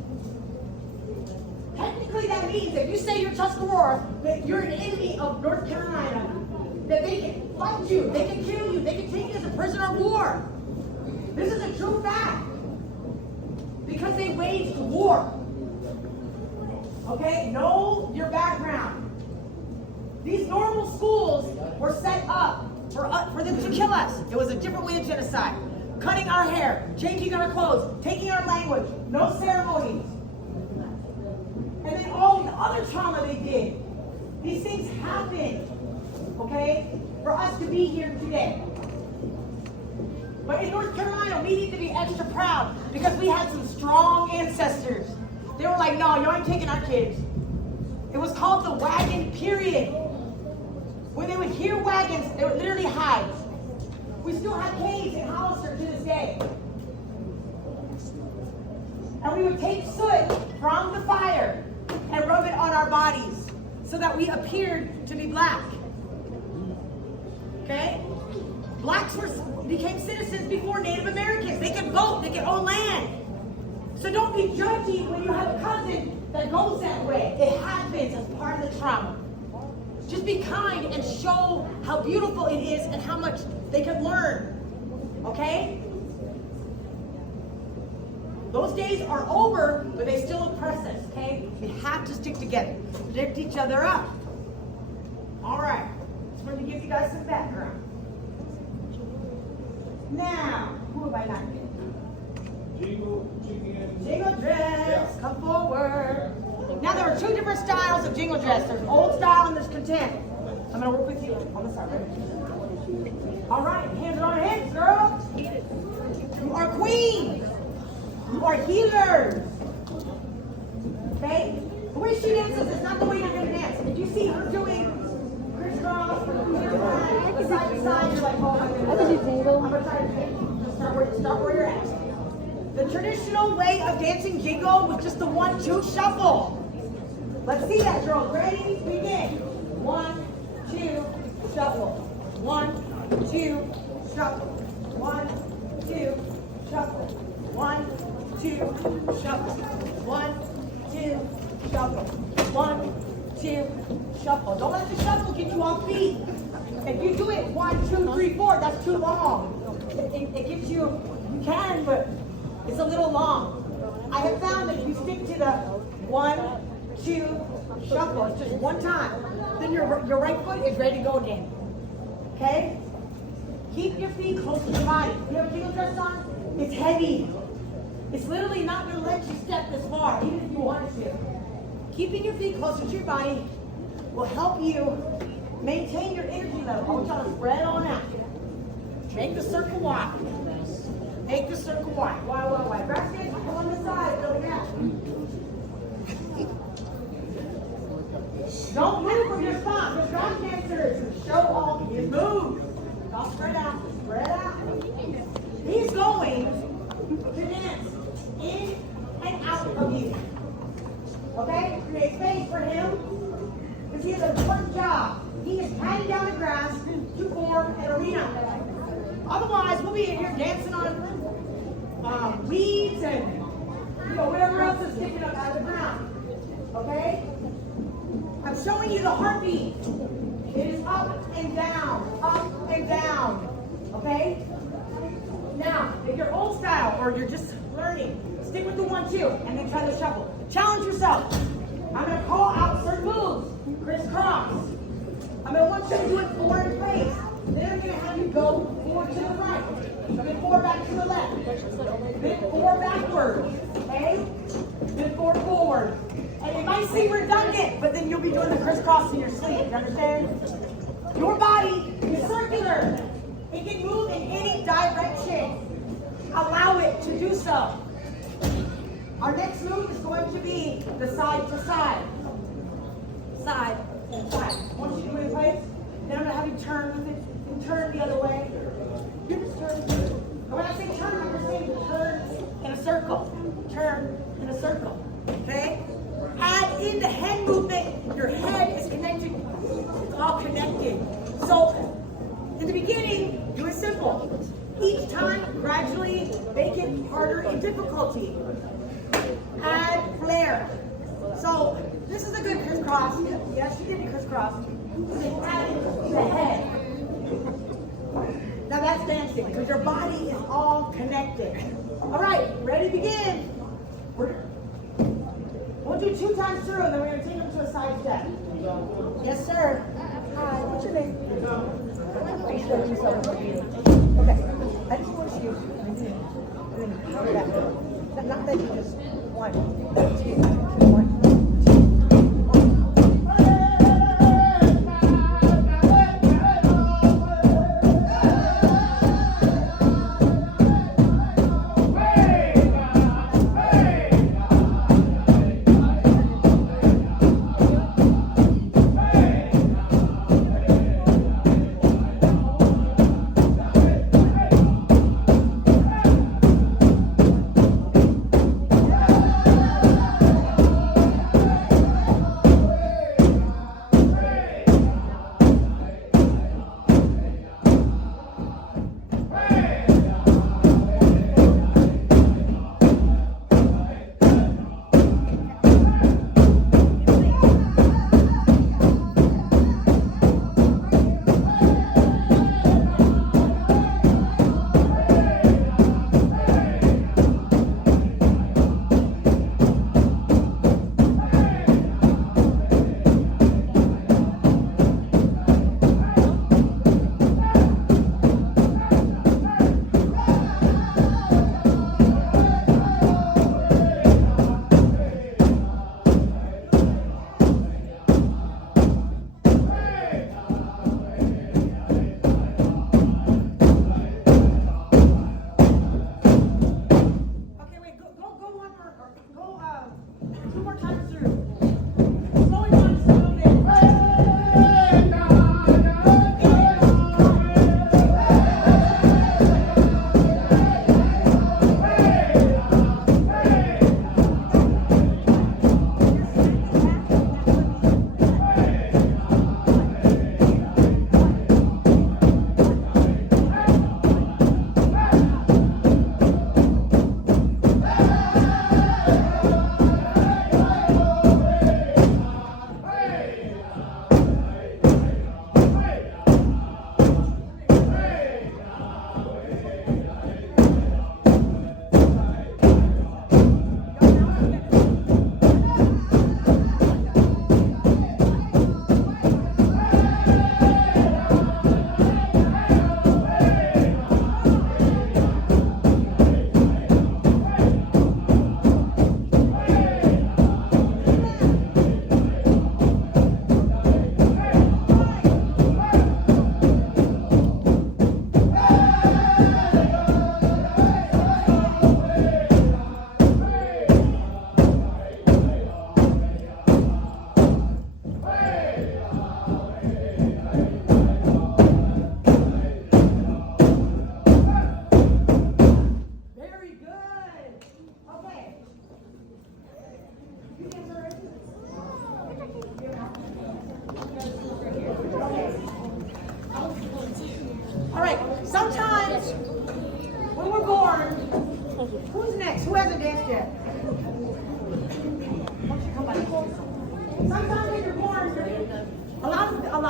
Technically, that means if you say you're Tuscarora, that you're an enemy of North Carolina, that they can fight you, they can kill you, they can take you as a prisoner of war. This is a true fact. Because they waged war. Okay, know your background. These normal schools were set up for them to kill us. It was a different way of genocide. Cutting our hair, changing our clothes, taking our language, no ceremonies. And then all the other trauma they did. These things happened, okay, for us to be here today. But in North Carolina, we need to be extra proud because we had some strong ancestors. They were like, no, you ain't taking our kids. It was called the wagon period. When they would hear wagons, they would literally hide. We still have caves in Hollister to this day. And we would take soot from the fire and rub it on our bodies so that we appeared to be black. Okay? Blacks became citizens before Native Americans. They could vote, they could own land. So don't be judgy when you have a cousin that goes that way. It happens as part of the trauma. Just be kind and show how beautiful it is and how much they could learn. Okay? Those days are over, but they still oppress us, okay? We have to stick together. Lift each other up. All right. Just wanted to give you guys some background. Now, who have I not yet? Jingle dress. Yeah. Come forward. Now, there are two different styles of jingle dress. There's old style and there's contempt. I'm going to work with you on the side. All right. Hands on hips, girls. You are queens. You are healers. Okay? The way she dances is not the way you're going to dance. If you see her doing crisscross, side to side, you're like, oh my goodness. I'm going to try to just start where you're at. The traditional way of dancing jingle was just the 1-2 shuffle. Let's see that, girls. Ready? Begin. 1, 2, shuffle. 1, 2, shuffle. 1, 2, shuffle. 1, 2, shuffle. 1, 2, shuffle. 1, 2, shuffle. Don't let the shuffle get you off beat. If you do it 1, 2, 3, 4, that's too long. It gives you can, but it's a little long. I have found that if you stick to the 1, 2, shuffle, it's just one time, then your right foot is ready to go again. Okay? Keep your feet close to your body. You have a jingle dress on? It's heavy. It's literally not going to let you step this far, even if you wanted to. Keeping your feet closer to your body will help you maintain your energy level. I want y'all to spread on out. Make the circle wide. Make the circle wide. Wide. Grab sticks, come on the side, go down. Don't move from your spot. The ground dancers show off. You move. Don't spread out. Spread out. He's going to dance in and out of you. Okay? Create space for him. Because he has a important job. He is patting down the grass to form an arena. Otherwise, we'll be in here dancing on weeds and whatever else is sticking up out of the ground. Okay? I'm showing you the heartbeat. It is up and down, okay? Now, if you're old style or you're just learning, stick with the 1, 2, and then try the shuffle. Challenge yourself. I'm going to call out certain moves. Crisscross. I'm going to want you to do it 4 in place. Then I'm going to have you go 4 to the right. Then 4 back to the left. Then 4 backwards. Okay? Then 4 forward. And it might seem redundant, but then you'll be doing the crisscross in your sleep. You understand? Your body is circular. It can move in any direction. Allow it to do so. Our next move is going to be the side to side. Side and side. I want you to do it in place. Then I'm going to have you turn with it and turn the other way. You just turn. And when I say turn, I'm just saying turn in a circle. Turn in a circle. Okay? Add in the head movement. Your head is connected. It's all connected. So, in the beginning, do it simple. Each time, gradually make it harder in difficulty. Add flair. So, this is a good crisscross. Yes, you did the crisscross. Then add it to the head. Now that's dancing, because your body is all connected. All right, ready, begin. We'll do 2 times through, and then we're going to take them to a side step. Yes, sir. Hi, what's your name? Okay, I just want you to come back. Not that you just 1, 2, 1.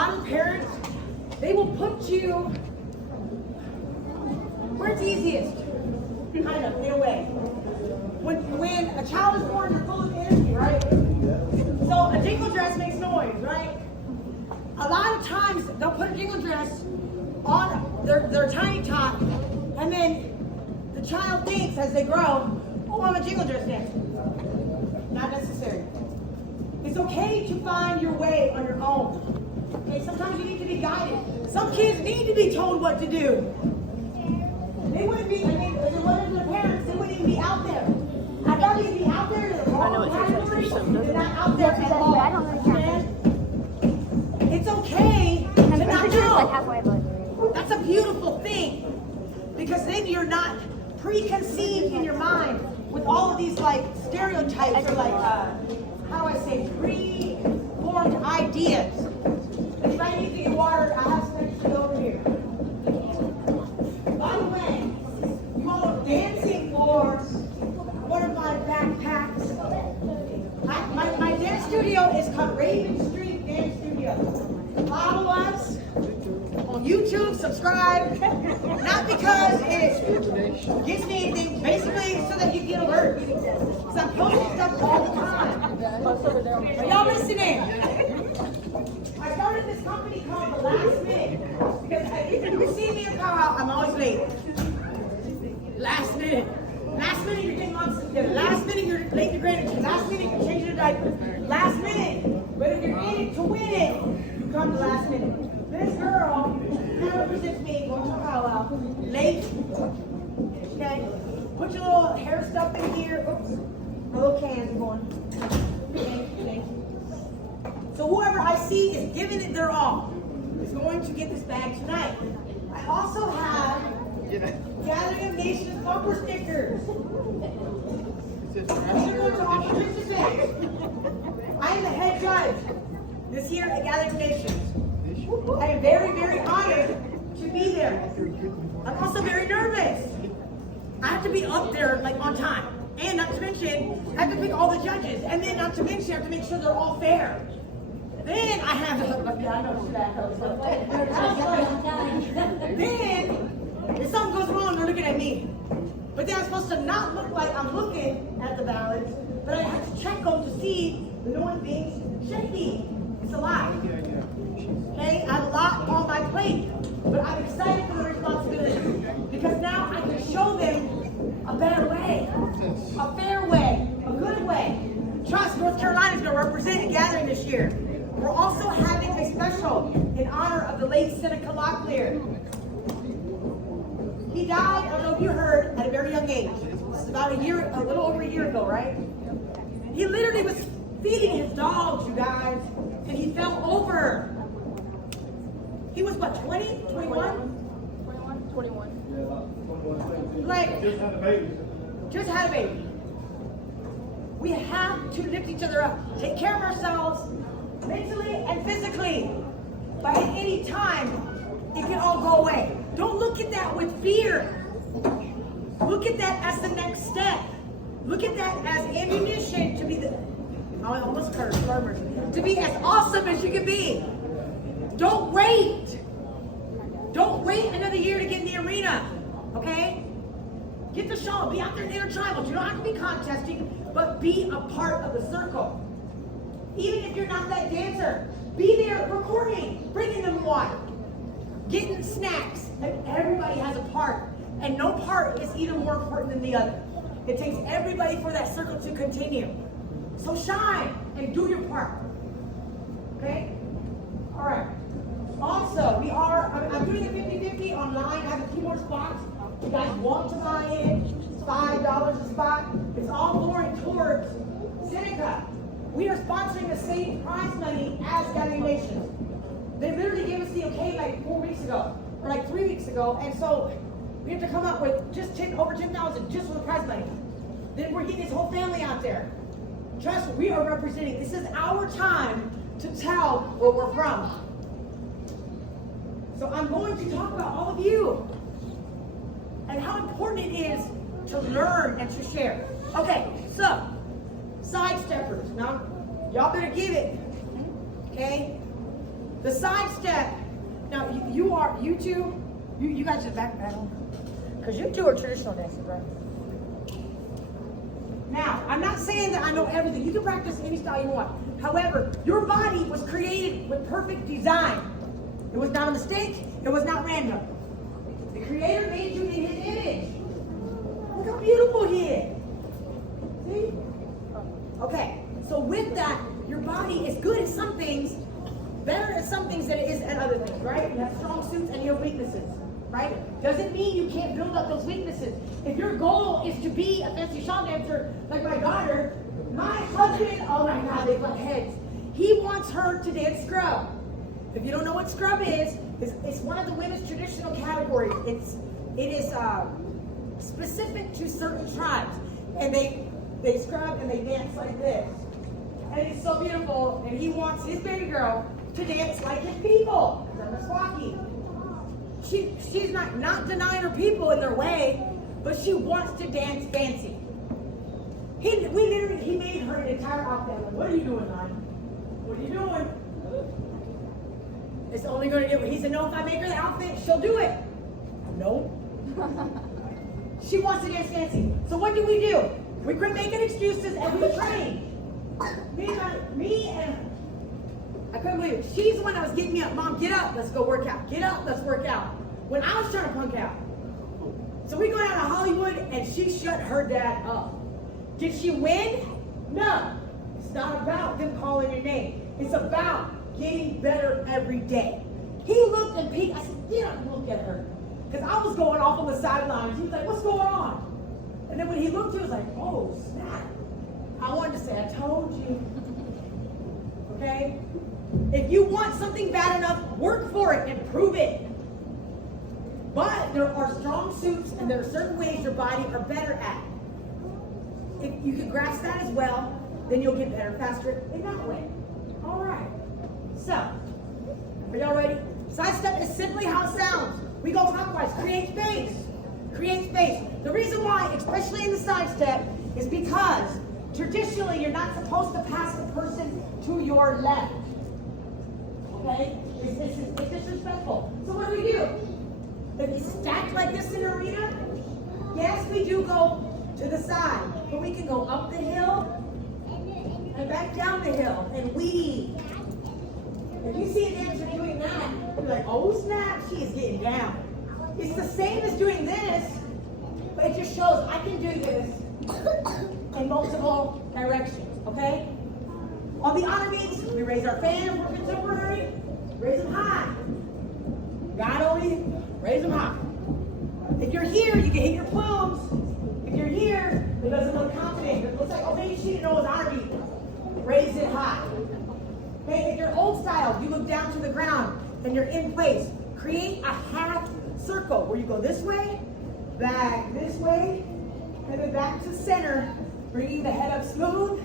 lot of parents, they will put you where it's easiest, kind of, in a way. When a child is born, they're full of energy, right? So a jingle dress makes noise, right? A lot of times, they'll put a jingle dress on their tiny tot, and then the child thinks as they grow, oh, I'm a jingle dress dancer. Not necessary. It's okay to find your way on your own. Okay, sometimes you need to be guided. Some kids need to be told what to do. They wouldn't be, if it wasn't their parents, they wouldn't even be out there. I'd rather you be out there in the wrong category than not out there at all. Understand? It's okay to not know. That's a beautiful thing. Because then you're not preconceived in your mind with all of these like stereotypes or like, how do I say, pre-formed ideas. If I need to get water, I have some extra over here. By the way, you all are dancing for one of my backpacks. My dance studio is called Raven Street Dance Studio. Follow us on YouTube, subscribe. Not because it gives me anything, basically so that you get alert. Because I'm posting stuff all the time. Are y'all listening? I started this company called The Last Minute. Because if you see me in Pow Wow, I'm always late. Last minute. Last minute you're getting on. Last minute you're late to Greenwich. Last minute you're changing your diaper. Last minute. But if you're in it to win it, you come to last minute. This girl kind of represents me going to Pow Wow. Late. Okay. Put your little hair stuff in here. Oops. My little cans going. Okay. So whoever I see is giving it their all is going to get this bag tonight. I also have Gathering of Nations bumper stickers. These are going to all participants. I am the head judge this year at Gathering of Nations. I am very, very honored to be there. I'm also very nervous. I have to be up there like on time. And not to mention, I have to pick all the judges. And then not to mention, I have to make sure they're all fair. Then I have then, if something goes wrong, they're looking at me. But then I'm supposed to not look like I'm looking at the ballots, but I have to check them to see that no one being shaky. It's a lie. Okay, I have a lot on my plate, but I'm excited for the responsibility because now I can show them a better way, a fair way, a good way. Trust, North Carolina is going to represent a gathering this year. We're also having a special in honor of the late Seneca Locklear. He died, I don't know if you heard, at a very young age. This is about a little over a year ago, right? He literally was feeding his dogs, you guys, and he fell over. He was what, 20? 21? 21. Like, Just had a baby. Just had a baby. We have to lift each other up, take care of ourselves, mentally and physically. But at any time, it can all go away. Don't look at that with fear. Look at that as the next step. Look at that as ammunition to be I almost cursed, farmers. To be as awesome as you can be. Don't wait. Don't wait another year to get in the arena. Okay? Get the shawl. Be out there in Inter-tribal. You don't have to be contesting, but be a part of the circle. Even if you're not that dancer, be there recording, bringing them water, getting snacks. And everybody has a part. And no part is either more important than the other. It takes everybody for that circle to continue. So shine and do your part. Okay? All right. Also, I'm doing the 50-50 online. I have a few more spots. If you guys want to buy in, it's $5 a spot. It's all going towards Seneca. We are sponsoring the same prize money as Gathering Nations. They literally gave us the okay like 4 weeks ago, or like 3 weeks ago, and so we have to come up with just over 10,000 just for the prize money. Then we're getting this whole family out there. Trust me, we are representing. This is our time to tell where we're from. So I'm going to talk about all of you and how important it is to learn and to share. Okay, so sidesteppers. Now, y'all better give it. Okay? The side step. Now you two, you guys should back home. Because you two are traditional dancers, right? Now, I'm not saying that I know everything. You can practice any style you want. However, your body was created with perfect design. It was not a mistake. It was not random. The Creator made you in His image. Look how beautiful He is. See? Okay, so with that, your body is good at some things, better at some things than it is at other things, right? You have strong suits and you have weaknesses, right? Doesn't mean you can't build up those weaknesses. If your goal is to be a fancy shawl dancer like my daughter, my husband, oh my God, they butt heads. He wants her to dance scrub. If you don't know what scrub is, it's one of the women's traditional categories. It is specific to certain tribes, and they scrub and they dance like this, and it's so beautiful. And he wants his baby girl to dance like his people. That's Rocky. She's not denying her people in their way, but she wants to dance fancy. He made her an entire outfit. Like, what are you doing, hon? What are you doing? It's only going to get. He said, no, if I make her the outfit, she'll do it. No. She wants to dance fancy. So what do? We quit making excuses and we train. Me and I couldn't believe it. She's the one that was getting me up. Mom, get up. Let's go work out. Get up. Let's work out. When I was trying to punk out. So we go down to Hollywood and she shut her dad up. Did she win? No. It's not about them calling your name. It's about getting better every day. He looked and peeked. I said, get up and look at her. Because I was going off on the sidelines. He was like, what's going on? And then when he looked, he was like, oh, snap. I wanted to say, I told you. Okay? If you want something bad enough, work for it and prove it. But there are strong suits and there are certain ways your body are better at. If you can grasp that as well, then you'll get better faster in that way. All right. So, are y'all ready? Side step is simply how it sounds. We go clockwise. Create space. Create space. The reason why, especially in the side step, is because traditionally you're not supposed to pass the person to your left. Okay? It's disrespectful. So what do? If it's stacked like this in an arena, yes, we do go to the side, but we can go up the hill and back down the hill and weave. If you see a dancer doing that, you're like, oh snap, she is getting down. It's the same as doing this, but it just shows I can do this in multiple directions, okay? On the honor beats, we raise our fan if we're contemporary, raise them high. God only, raise them high. If you're here, you can hit your plumes. If you're here, it doesn't look confident. It looks like, oh, maybe she didn't know it was honor beat. Raise it high. Okay, if you're old style, you look down to the ground and you're in place. Create a half circle where you go this way, back this way, and then back to center, bringing the head up smooth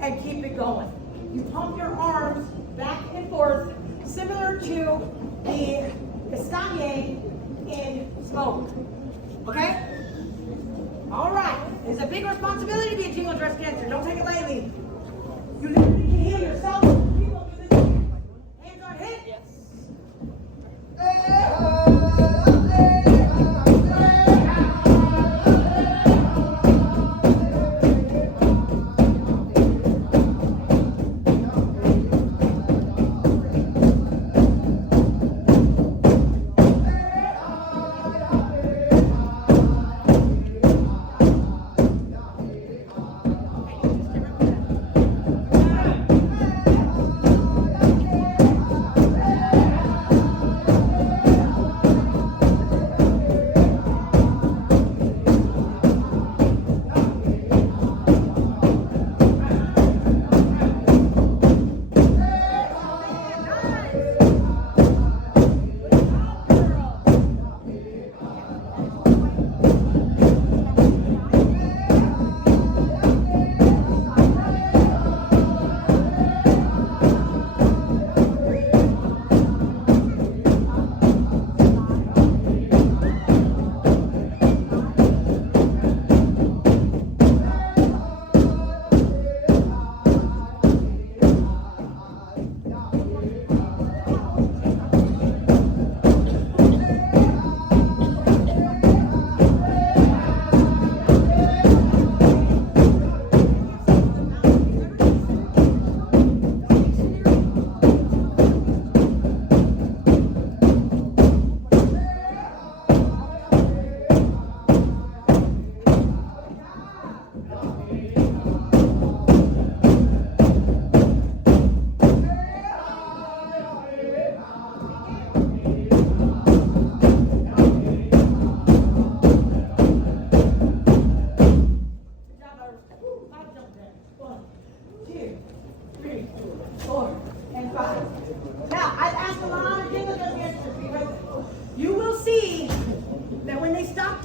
and keep it going. You pump your arms back and forth, similar to the Estanye in smoke. Okay? All right. It's a big responsibility to be a jingle dress dancer. Don't take it lightly. You literally can heal yourself. People do this. Hands on hip. Yes.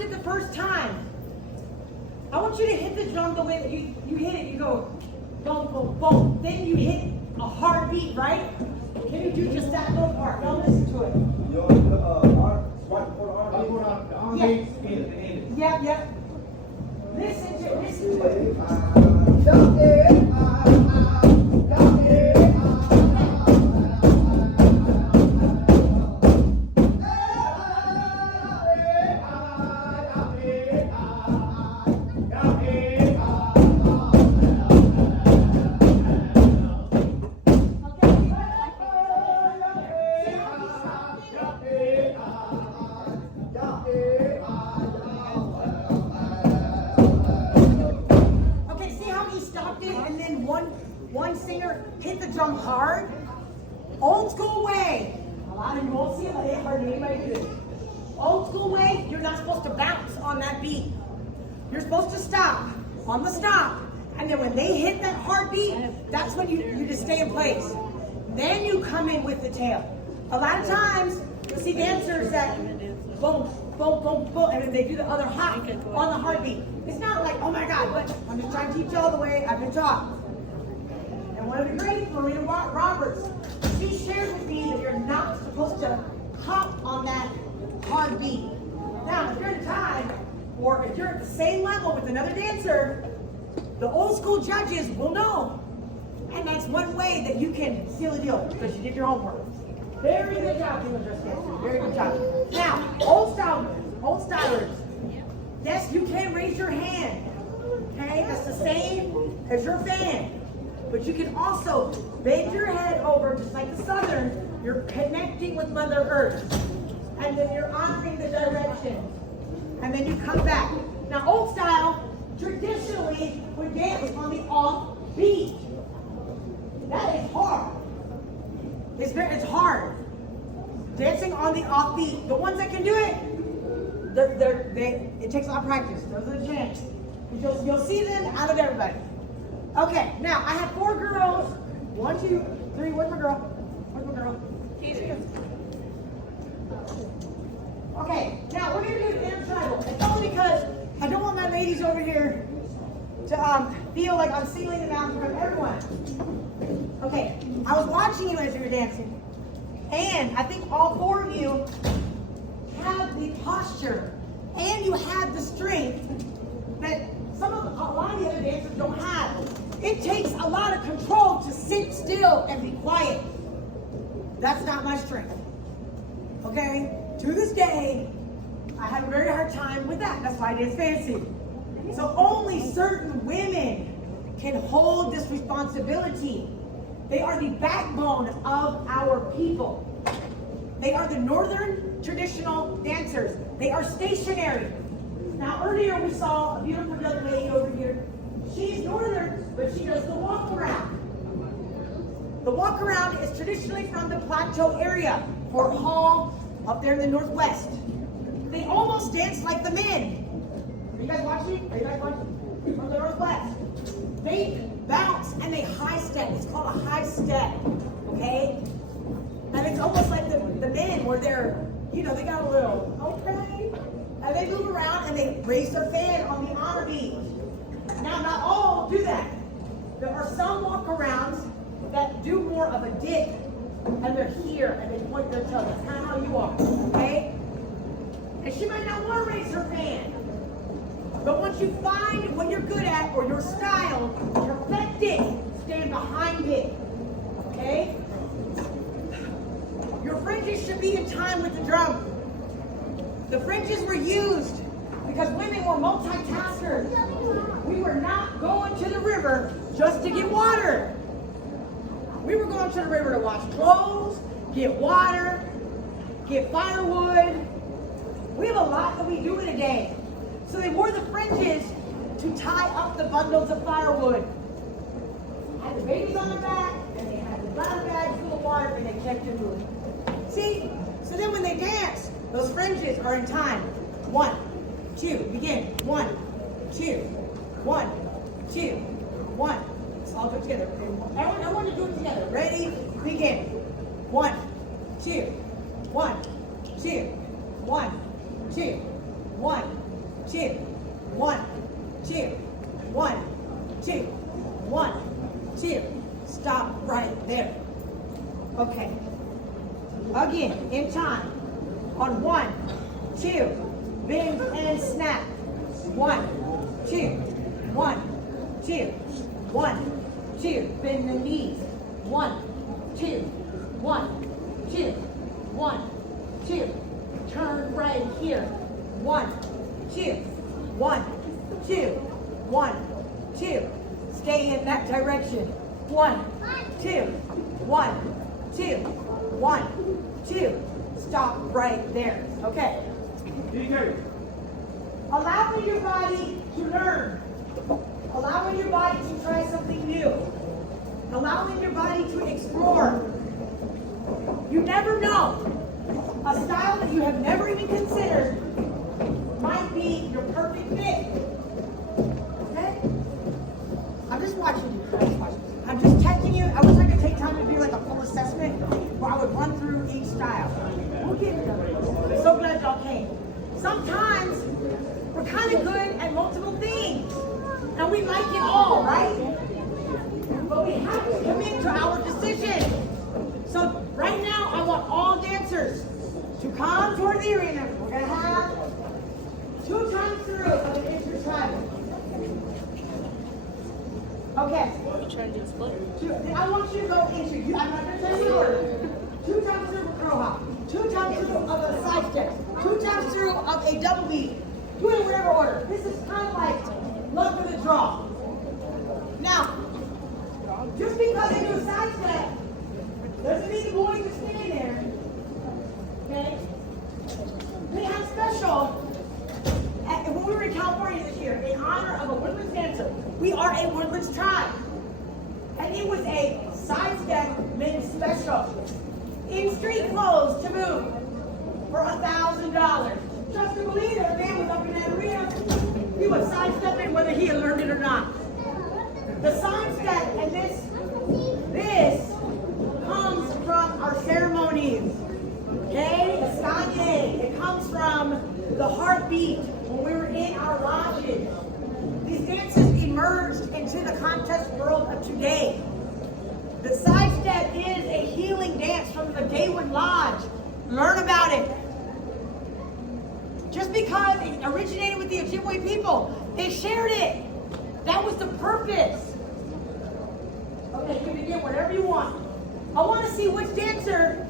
it the first time, I want you to hit the drum the way that you hit it. You go, boom, boom, boom. Then you hit a hard beat, right? Can you do just that little part? Now listen to it. You're going to put arm, right before the arm. I'm going on the arm beats in the end. Yep. Listen to it. One singer hit the drum hard, old school way. A lot of you won't see it, but it hardly anybody do this. Old school way, you're not supposed to bounce on that beat. You're supposed to stop on the stop, and then when they hit that hard beat, that's when you just stay in place. Then you come in with the tail. A lot of times you'll see dancers that boom, boom, boom, boom, and then they do the other hop on the hard beat. It's not like, oh my God, but I'm just trying to teach you all the way I've been taught. One of the great Verna Roberts, she shared with me that you're not supposed to hop on that hard beat. Now, if you're in time, or if you're at the same level with another dancer, the old school judges will know. And that's one way that you can seal the deal, because you did your homework. Very good job, Jingle Dress Dancers. Very good job. Now, old stylers, yes, you can raise your hand. Okay, that's the same as your fan. But you can also bend your head over, just like the Southern. You're connecting with Mother Earth. And then you're honoring the direction. And then you come back. Now, old style, traditionally, would dance on the off beat. That is hard. It's hard. Dancing on the off beat. The ones that can do it, it takes a lot of practice. Those are the champs. You'll see them out of everybody. Okay, now I have 4 girls. 1, 2, 3. Where's my girl? Okay, now we're gonna do the Inter-tribal. It's only because I don't want my ladies over here to feel like I'm singling them out in front of everyone. Okay, I was watching you as you were dancing, and I think all 4 of you have the posture and you have the strength that a lot of the other dancers don't have. It takes a lot of control to sit still and be quiet. That's not my strength. Okay? To this day, I have a very hard time with that. That's why I dance fancy. So only certain women can hold this responsibility. They are the backbone of our people. They are the northern traditional dancers. They are stationary. Now earlier we saw a beautiful young lady over here. She's northern, but she does the walk around. The walk around is traditionally from the plateau area, Fort Hall, up there in the northwest. They almost dance like the men. Are you guys watching? From the northwest. They bounce and they high step. It's called a high step, okay? And it's almost like the men where they're, they got a little, okay? And they move around and they raise their fan on the honor beat. Now, not all do that. There are some walk-arounds that do more of a dip, and they're here, and they point their toes. That's kind of how you are, okay? And she might not want to raise her fan. But once you find what you're good at, or your style, perfect it, stand behind it, okay? Your fringes should be in time with the drum. The fringes were used because women were multitaskers. We were not going to the river just to get water. We were going to the river to wash clothes, get water, get firewood. We have a lot that we do in a day. So they wore the fringes to tie up the bundles of firewood. Had the babies on their back, and they had the brown bags full of water, and they kept it moving. See? So then when they dance, those fringes are in time. 1, 2, begin. 1, 2, 1, 2, 1. Let's all do it together. Everyone to do it together. Ready? Begin. 1, 2, 1, 2, 1, 2, 1, 2, 1, 2, 1, 2, 1, 2. Stop right there. Okay. Again, in time. On 1, 2, bend and snap. 1, 2, 1, 2, 1, 2. Bend the knees. 1, 2, 1, 2, 1, 2. Turn right here. 1, 2, 1, 2, 1, 2. Stay in that direction. 1, 2, 1, 2, 1, 2. Stop right there. Okay. Allowing your body to learn. Allowing your body to try something new. Allowing your body to explore. You never know. A style that you have never even considered might be your perfect fit. Okay? I'm just watching you. I'm just testing you. I wish I could take time to do like a full assessment where I would run through each style. We'll get it. I'm so glad y'all came. Sometimes we're kind of good at multiple things. And we like it all, right? But we have to commit to our decision. So right now, I want all dancers to come toward the arena. We're going to have 2 times through of an inter-tribal. Okay. You trying to do a split? Then I want you to go into, I'm not going to tell you the order. 2 times through of a crow hop. 2 times through of a side step. 2 times through of a double beat. Do it in whatever order. This is kind of like luck of the draw. Now, just because they do a side step doesn't mean the boys are staying there. Okay? We have special, when we were in California this year, in honor of a woodlands dancer. We are a woodlands tribe. And it was a side step men's special. In street clothes to move for $1,000. Just to believe that a man was up in that arena, he was sidestepping whether he had learned it or not. The sidestep and this comes from our ceremonies. Okay? Escanye. It comes from the heartbeat when we were in our lodges. These dances emerged into the contest world of today. The sidestep is a healing dance from the Gaywood Lodge. Learn about it. Just because it originated with the Ojibwe people, they shared it. That was the purpose. Okay, you can get whatever you want. I want to see which dancer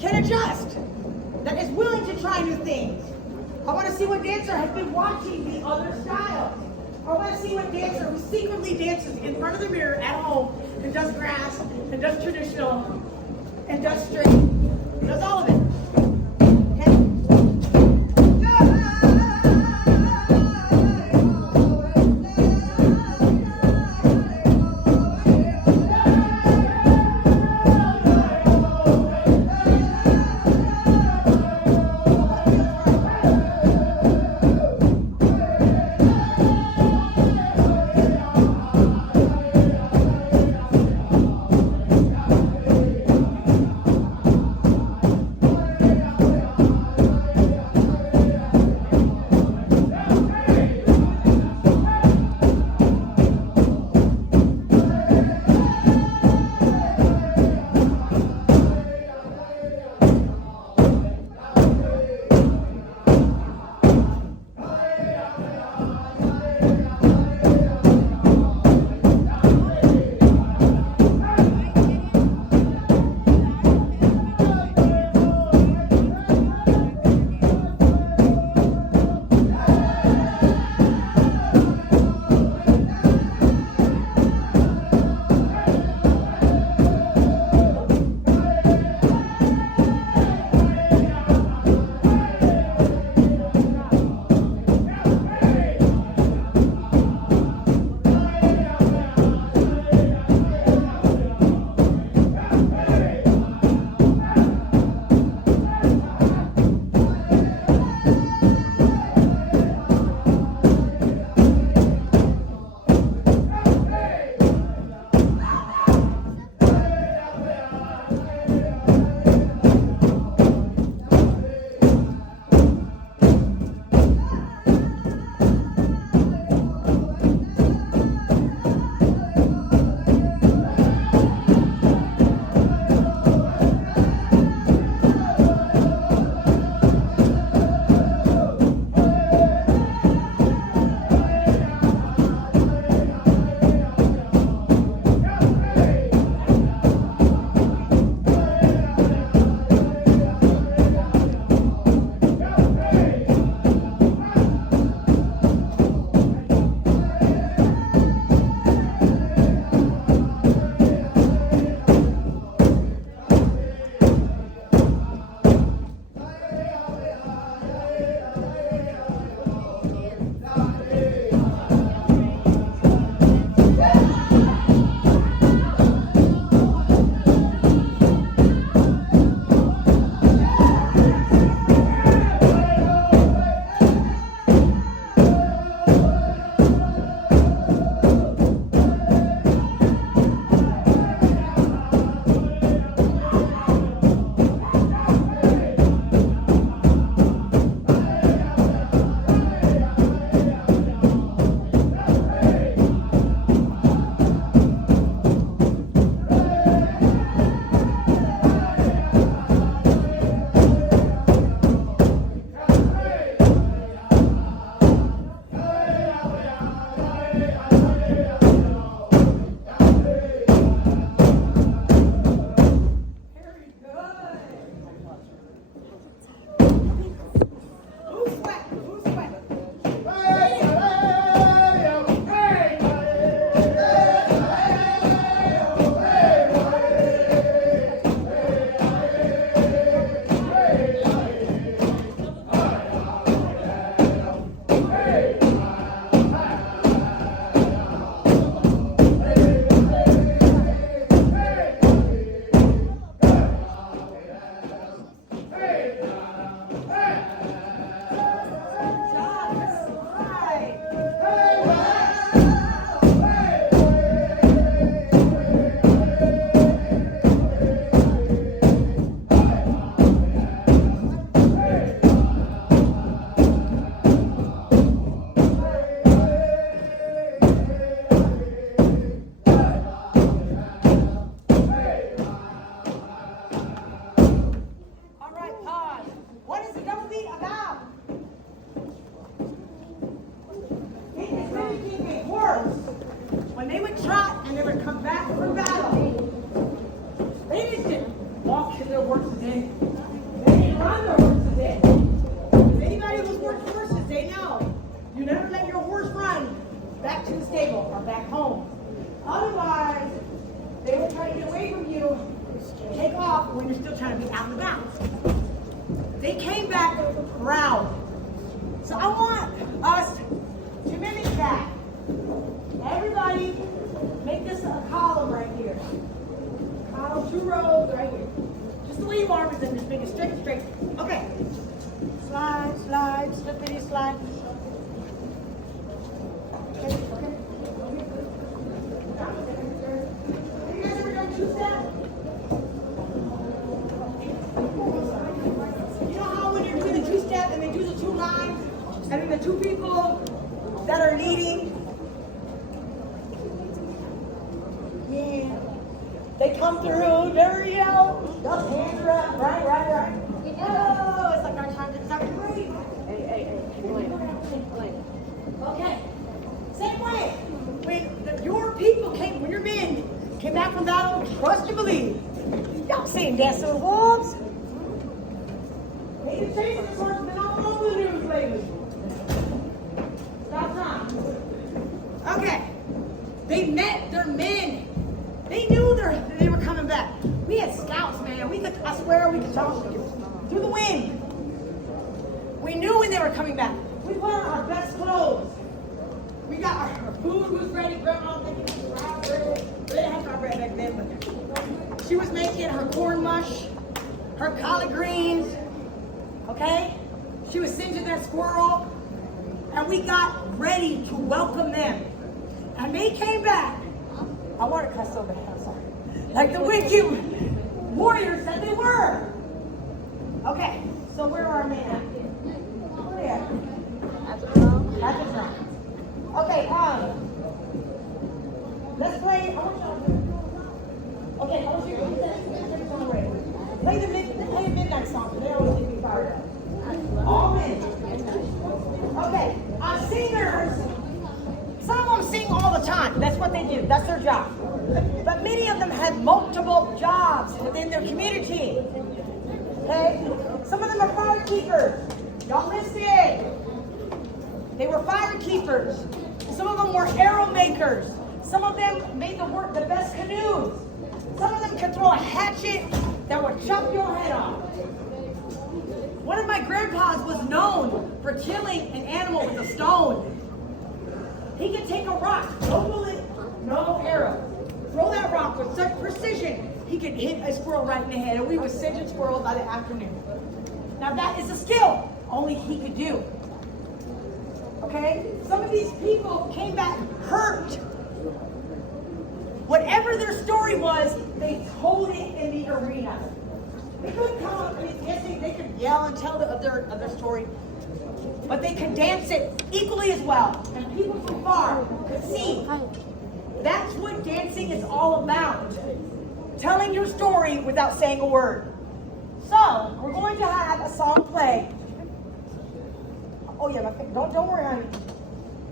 can adjust, that is willing to try new things. I want to see what dancer has been watching the other styles. I want to see what dancer who secretly dances in front of the mirror at home and does grass, and does traditional, and does straight, does all of it. walking their horses in. They didn't run their horses in. If anybody who's worked horses, they know you never let your horse run back to the stable or back home. Otherwise, they will try to get away from you and take off when you're still trying to be out and about. They came back proud. So I want us to mimic that. Everybody, make this a column right here. Column, 2 rows right here. Just the way you are, but then just make it straight, straight. Okay. Slide, slide, slippity slide. Okay, okay. Have you guys ever done 2-step? You know how when you're doing the 2-step and they do the 2 lines, and then the 2 people that are leading, yeah, they come through, there you go, those hands are up, right. Oh, it's like our time to celebrate. Hey, okay, same way, when your people came, when your men came back from battle, trust and believe. Y'all seen Dancing with Wolves? They've been chasing this horse, been all over the news lately. Stop time. Okay. They met their men. They knew they were coming back. We had scouts, man. I swear we could talk through the wind. We knew when they were coming back. We put on our best clothes. We got our food was ready. Grandma was making flour bread. We didn't have flour bread back then, but she was making her corn mush, her collard greens. Okay? She was singeing that squirrel. And we got ready to welcome them. And they came back. I want to cuss so bad, I'm sorry. Like the wicked warriors that they were. Okay, so where are our men at? Where are they at? At the front. Okay, let's play. Okay, I want you to play the midnight song. They always get me fired up. All men. Okay, singers, some of them sing all the time. That's what they do. That's their job. But many of them had multiple jobs within their community. Okay? Some of them are fire keepers. Y'all listen. They were fire keepers. Some of them were arrow makers. Some of them made the best canoes. Some of them could throw a hatchet that would chop your head off. One of my grandpas was known for killing an animal with a stone. He could take a rock, no bullet, no arrow, throw that rock with such precision, he could hit a squirrel right in the head, and we would singe a squirrel by the afternoon. Now that is a skill only he could do. Okay? Some of these people came back hurt. Whatever their story was, they told it in the arena. They couldn't come up, yes, they could yell and tell their story, but they could dance it equally as well. And people from far could see. That's what dancing is all about. Telling your story without saying a word. So, we're going to have a song play. Oh yeah, don't worry, honey.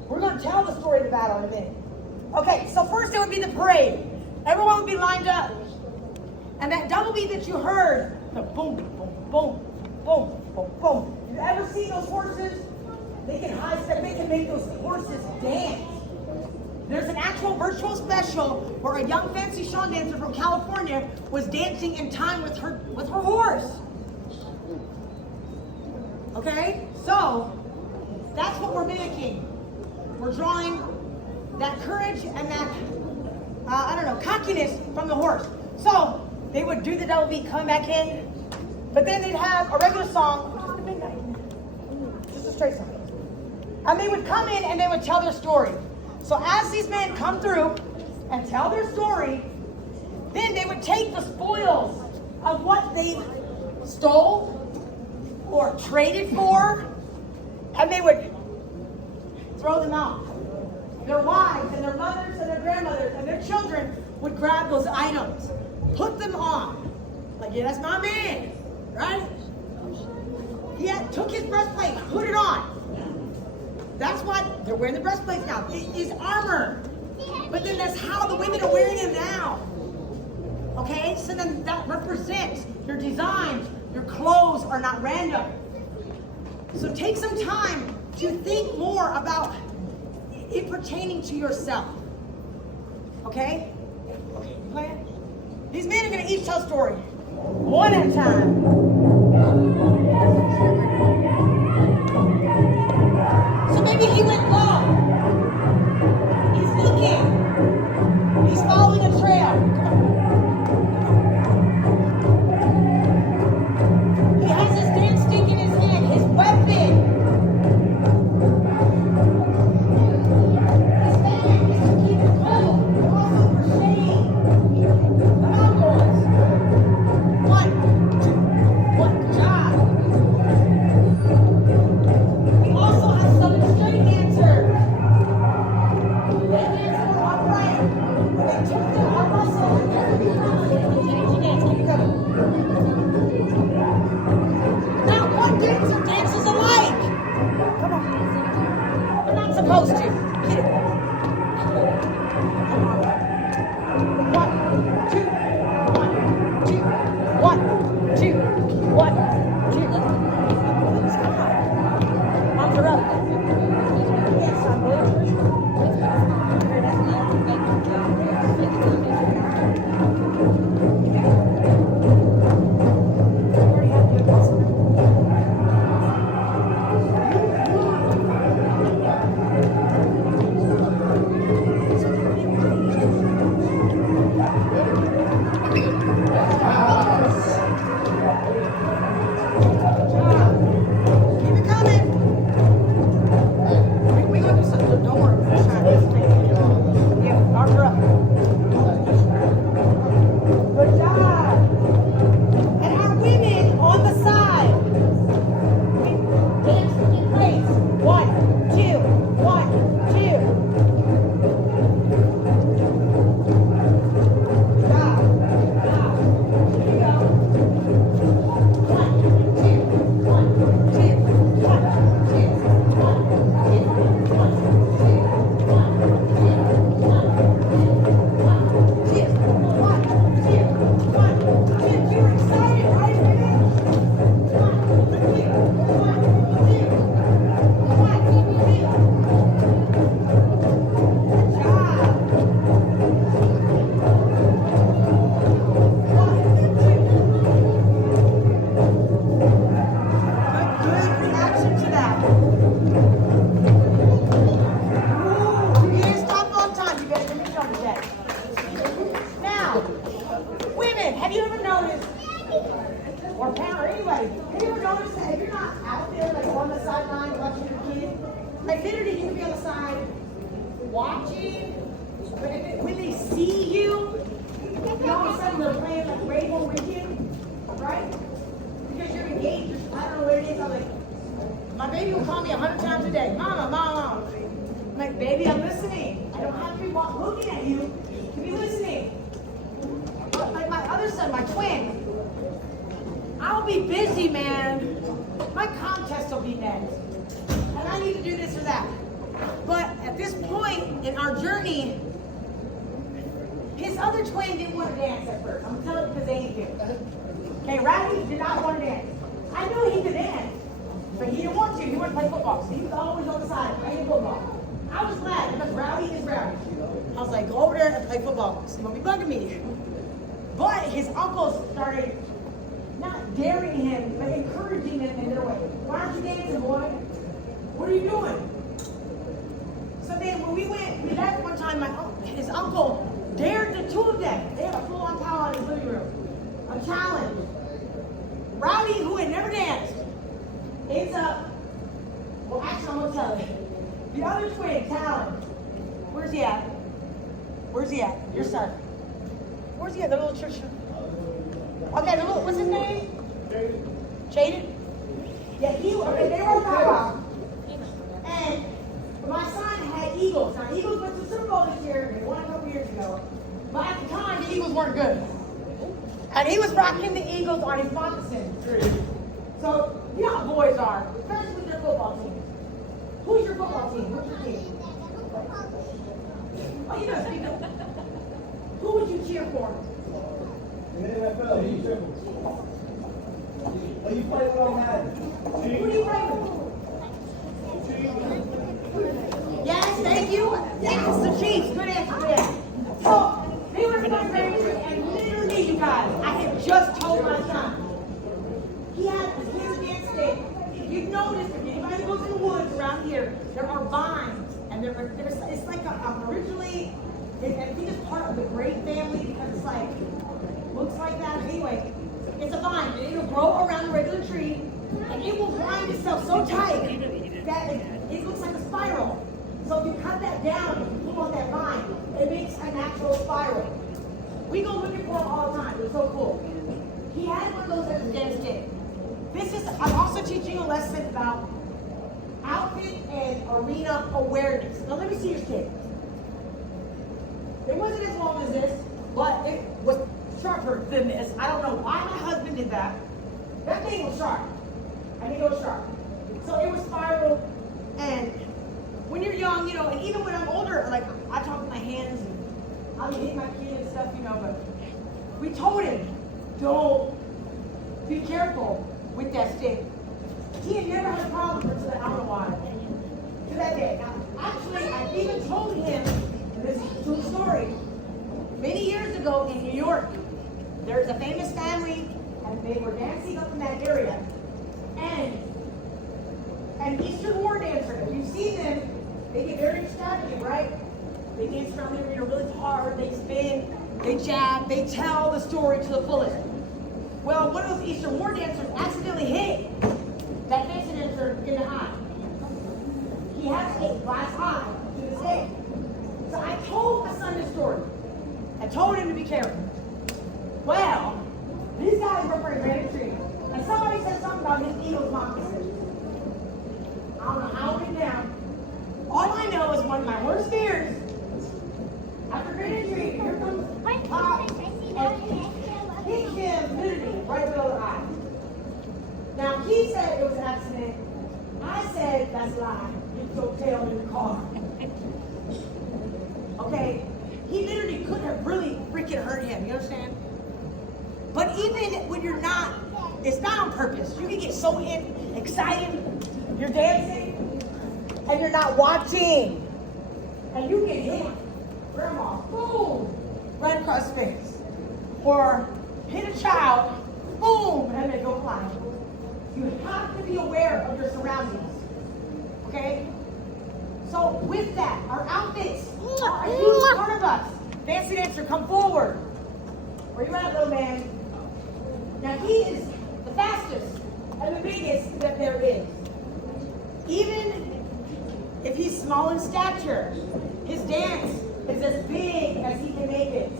We're going to tell the story of the battle in a minute. Okay, so first it would be the parade. Everyone would be lined up. And that double beat that you heard, the boom, boom, boom, boom, boom, boom. You ever see those horses? They can high step, they can make those horses dance. There's an actual virtual special where a young fancy shawn dancer from California was dancing in time with her horse. Okay? So, that's what we're mimicking. We're drawing that courage and that, cockiness from the horse. So, they would do the double beat, come back in, but then they'd have a regular song, which is the midnight, just a straight song. And they would come in and they would tell their story. So as these men come through and tell their story, then they would take the spoils of what they stole or traded for, and they would throw them out. Their wives and their mothers and their grandmothers and their children would grab those items, put them on. Like, yeah, that's my man, right? He took his breastplate, put it on. That's what, they're wearing the breastplates now. It is armor. But then that's how the women are wearing it now. Okay? So then that represents your designs, your clothes are not random. So take some time to think more about it pertaining to yourself. Okay? Plan? These men are going to each tell a story. One at a time. So maybe he went long. He's looking. He's following a trail. He has his dance stick in his hand, his weapon. His bag is to keep it cool, but also for shade. Come on, boys. 1, 2, 1, good job. We also have some straight dancers. They dance more upright. They turn to our muscles. Not one dancer dances alike. Come on. They're not supposed to. Hit it. 1, 2, 1, 2, 1, 2, 1, 2. Arms are up. Yes, I'm keep it coming. We're gonna do something. Don't worry. We're trying to stay. Yeah, arms are up. Good job. And our women on the side. We dance in place. 1, 2, 1, 2. Good job. Good job. Here you go. 1, 2, 1, 2, 1, 2, 1, 2, 1, 2, 1, 2, 1, 2, 1, 2. You're excited, right, women? 1, 2, 1, 2, 1, 2. Good job. 1, 2. Good reaction to that. Ooh, you didn't stop on time. You better give me a shoulder check. Now, women, have you ever noticed, or parent, or anybody, have you ever noticed that if you're not out there, like on the sideline watching your kid, like literally you can be on the side watching, but when they see you, all of a sudden they're playing like Rainbow with you, right? Because you're engaged, I don't know what it is. I'm like, my baby will call me 100 times a day. Mama, mama. I'm like, baby, I'm listening. I don't have to be looking at you to be listening. But like my other son, my twin, I'll be busy, man. My contest will be next. And I need to do this or that. But at this point in our journey, his other twin didn't want to dance at first. I'm telling you because they ain't here. Okay, Rowdy did not want to dance. I knew he could dance, but he didn't want to. He wanted to play football. So he was always on the side playing football. I was glad because Rowdy is Rowdy. I was like, go over there and play football. So he won't be bugging me. But his uncles started not daring him, but encouraging him in their way. Why aren't you dancing, boy? What are you doing? So then when we left one time, his uncle dared the two of them. They had a full-on powwow in his living room. A challenge. Rowdy, who had never danced, ends up, well actually I'm going to tell you. The other twin, Talon, where's he at? Where's he at? Your son. Where's he at? The little church. Okay, the little, what's his name? Jaden? Yeah, they were on powwow. And my son had Eagles. Now, Eagles went to the Super Bowl this year. They won a couple years ago. But at the time, the Eagles weren't good. And he was rocking the Eagles on his moccasins. So, you know how boys are, especially with their football team. Who's your football team? Who's your team? Oh, you know. Who would you cheer for? In the NFL, who you cheer for? you play what I'm having. What do you play with? Yes, thank you. Yes, the Chiefs. Good answer there. So, they were my parents, and literally, you guys, I had just told my son. He has his dance stick. If you've noticed, if anybody goes in the woods around here, there are vines, and it's like originally, I think it's part of the grape family because it's like, looks like that. Anyway, it's a vine, and it'll grow around a regular tree, and it will wind itself so tight that it looks like a spiral. So if you cut that down and you pull on that vine, it makes a natural spiral. We go looking for them all the time. They're so cool. He had one of those as a dance stick. I'm also teaching a lesson about outfit and arena awareness. Now let me see your stick. It wasn't as long as this, but it was sharper than this. I don't know why my husband did that. That thing was sharp. I think it was sharp. So it was spiral, and when you're young, and even when I'm older, like I talk with my hands and I'll hit my kid and stuff, but we told him, don't be careful with that stick. He had never had a problem until I don't know why. To that day. Now, actually, I even told him, this is a true story, many years ago in New York, there's a famous family, and they were dancing up in that area. And an Eastern war dancer, if you see them, they get very extravagant, right? They dance around the arena really hard, they spin, they jab, they tell the story to the fullest. Well, one of those Eastern war dancers accidentally hit that dancing dancer in the eye. He has a glass eye to this day. So I told my son this story. I told him to be careful. Well, these guys were for Verna Street. And somebody said something about his Eagles moccasins. I don't know how it went down. All I know is one of my worst fears, after Verna Street, here comes Pop and hit him literally right below the eye. Now he said it was an accident. I said that's a lie. You your tail in the car. Okay? He literally could have really freaking hurt him, you understand? But even when you're not, it's not on purpose. You can get so excited, you're dancing, and you're not watching. And you get hit. Grandma, boom, right across the face. Or hit a child, boom, and they go flying. You have to be aware of your surroundings. Okay? So with that, our outfits are a huge part of us. Fancy dancer, come forward. Where you at, little man? Now he is the fastest and the biggest that there is. Even if he's small in stature, his dance is as big as he can make it.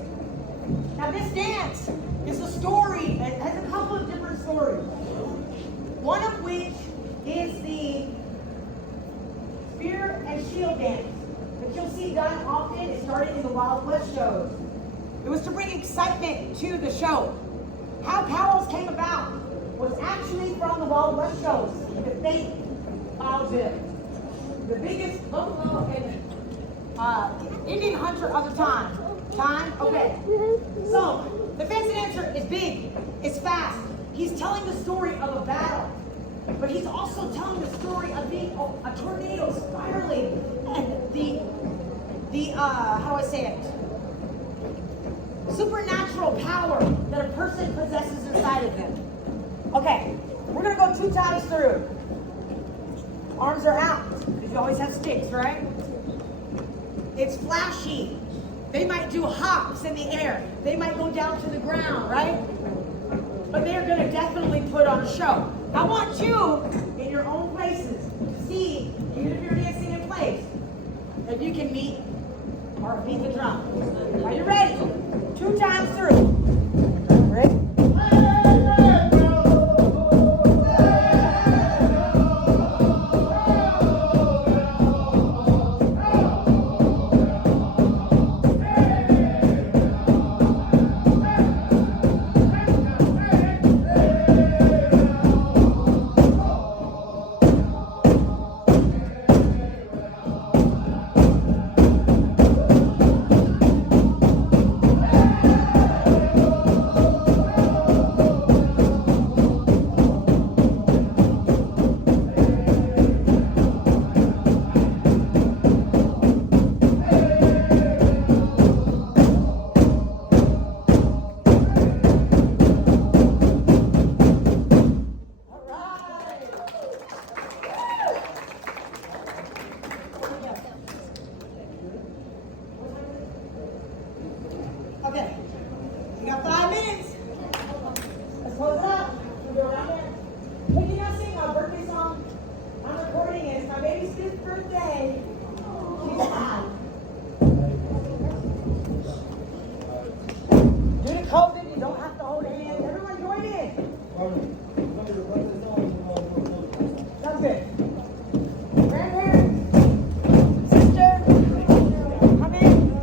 Now this dance is a story, it has a couple of different stories. One of which is the spear and shield dance that you'll see done often. It started in the Wild West shows. It was to bring excitement to the show. How powwows came about was actually from the Wild West shows in the Fayetteville, the biggest buffalo and Indian hunter of the time. Okay. So the fancy dancer is big, it's fast. He's telling the story of a battle, but he's also telling the story of being a tornado spiraling and the how do I say it? Supernatural power that a person possesses inside of them. Okay, we're gonna go 2 times through. Arms are out, because you always have sticks, right? It's flashy. They might do hops in the air. They might go down to the ground, right? But they're gonna definitely put on a show. I want you, in your own places, to see, even if you're dancing in place, that you can beat the drum. Are you ready? 2 times through. Ready? Sounds good. Grandparents, sister, come in.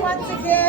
Once again.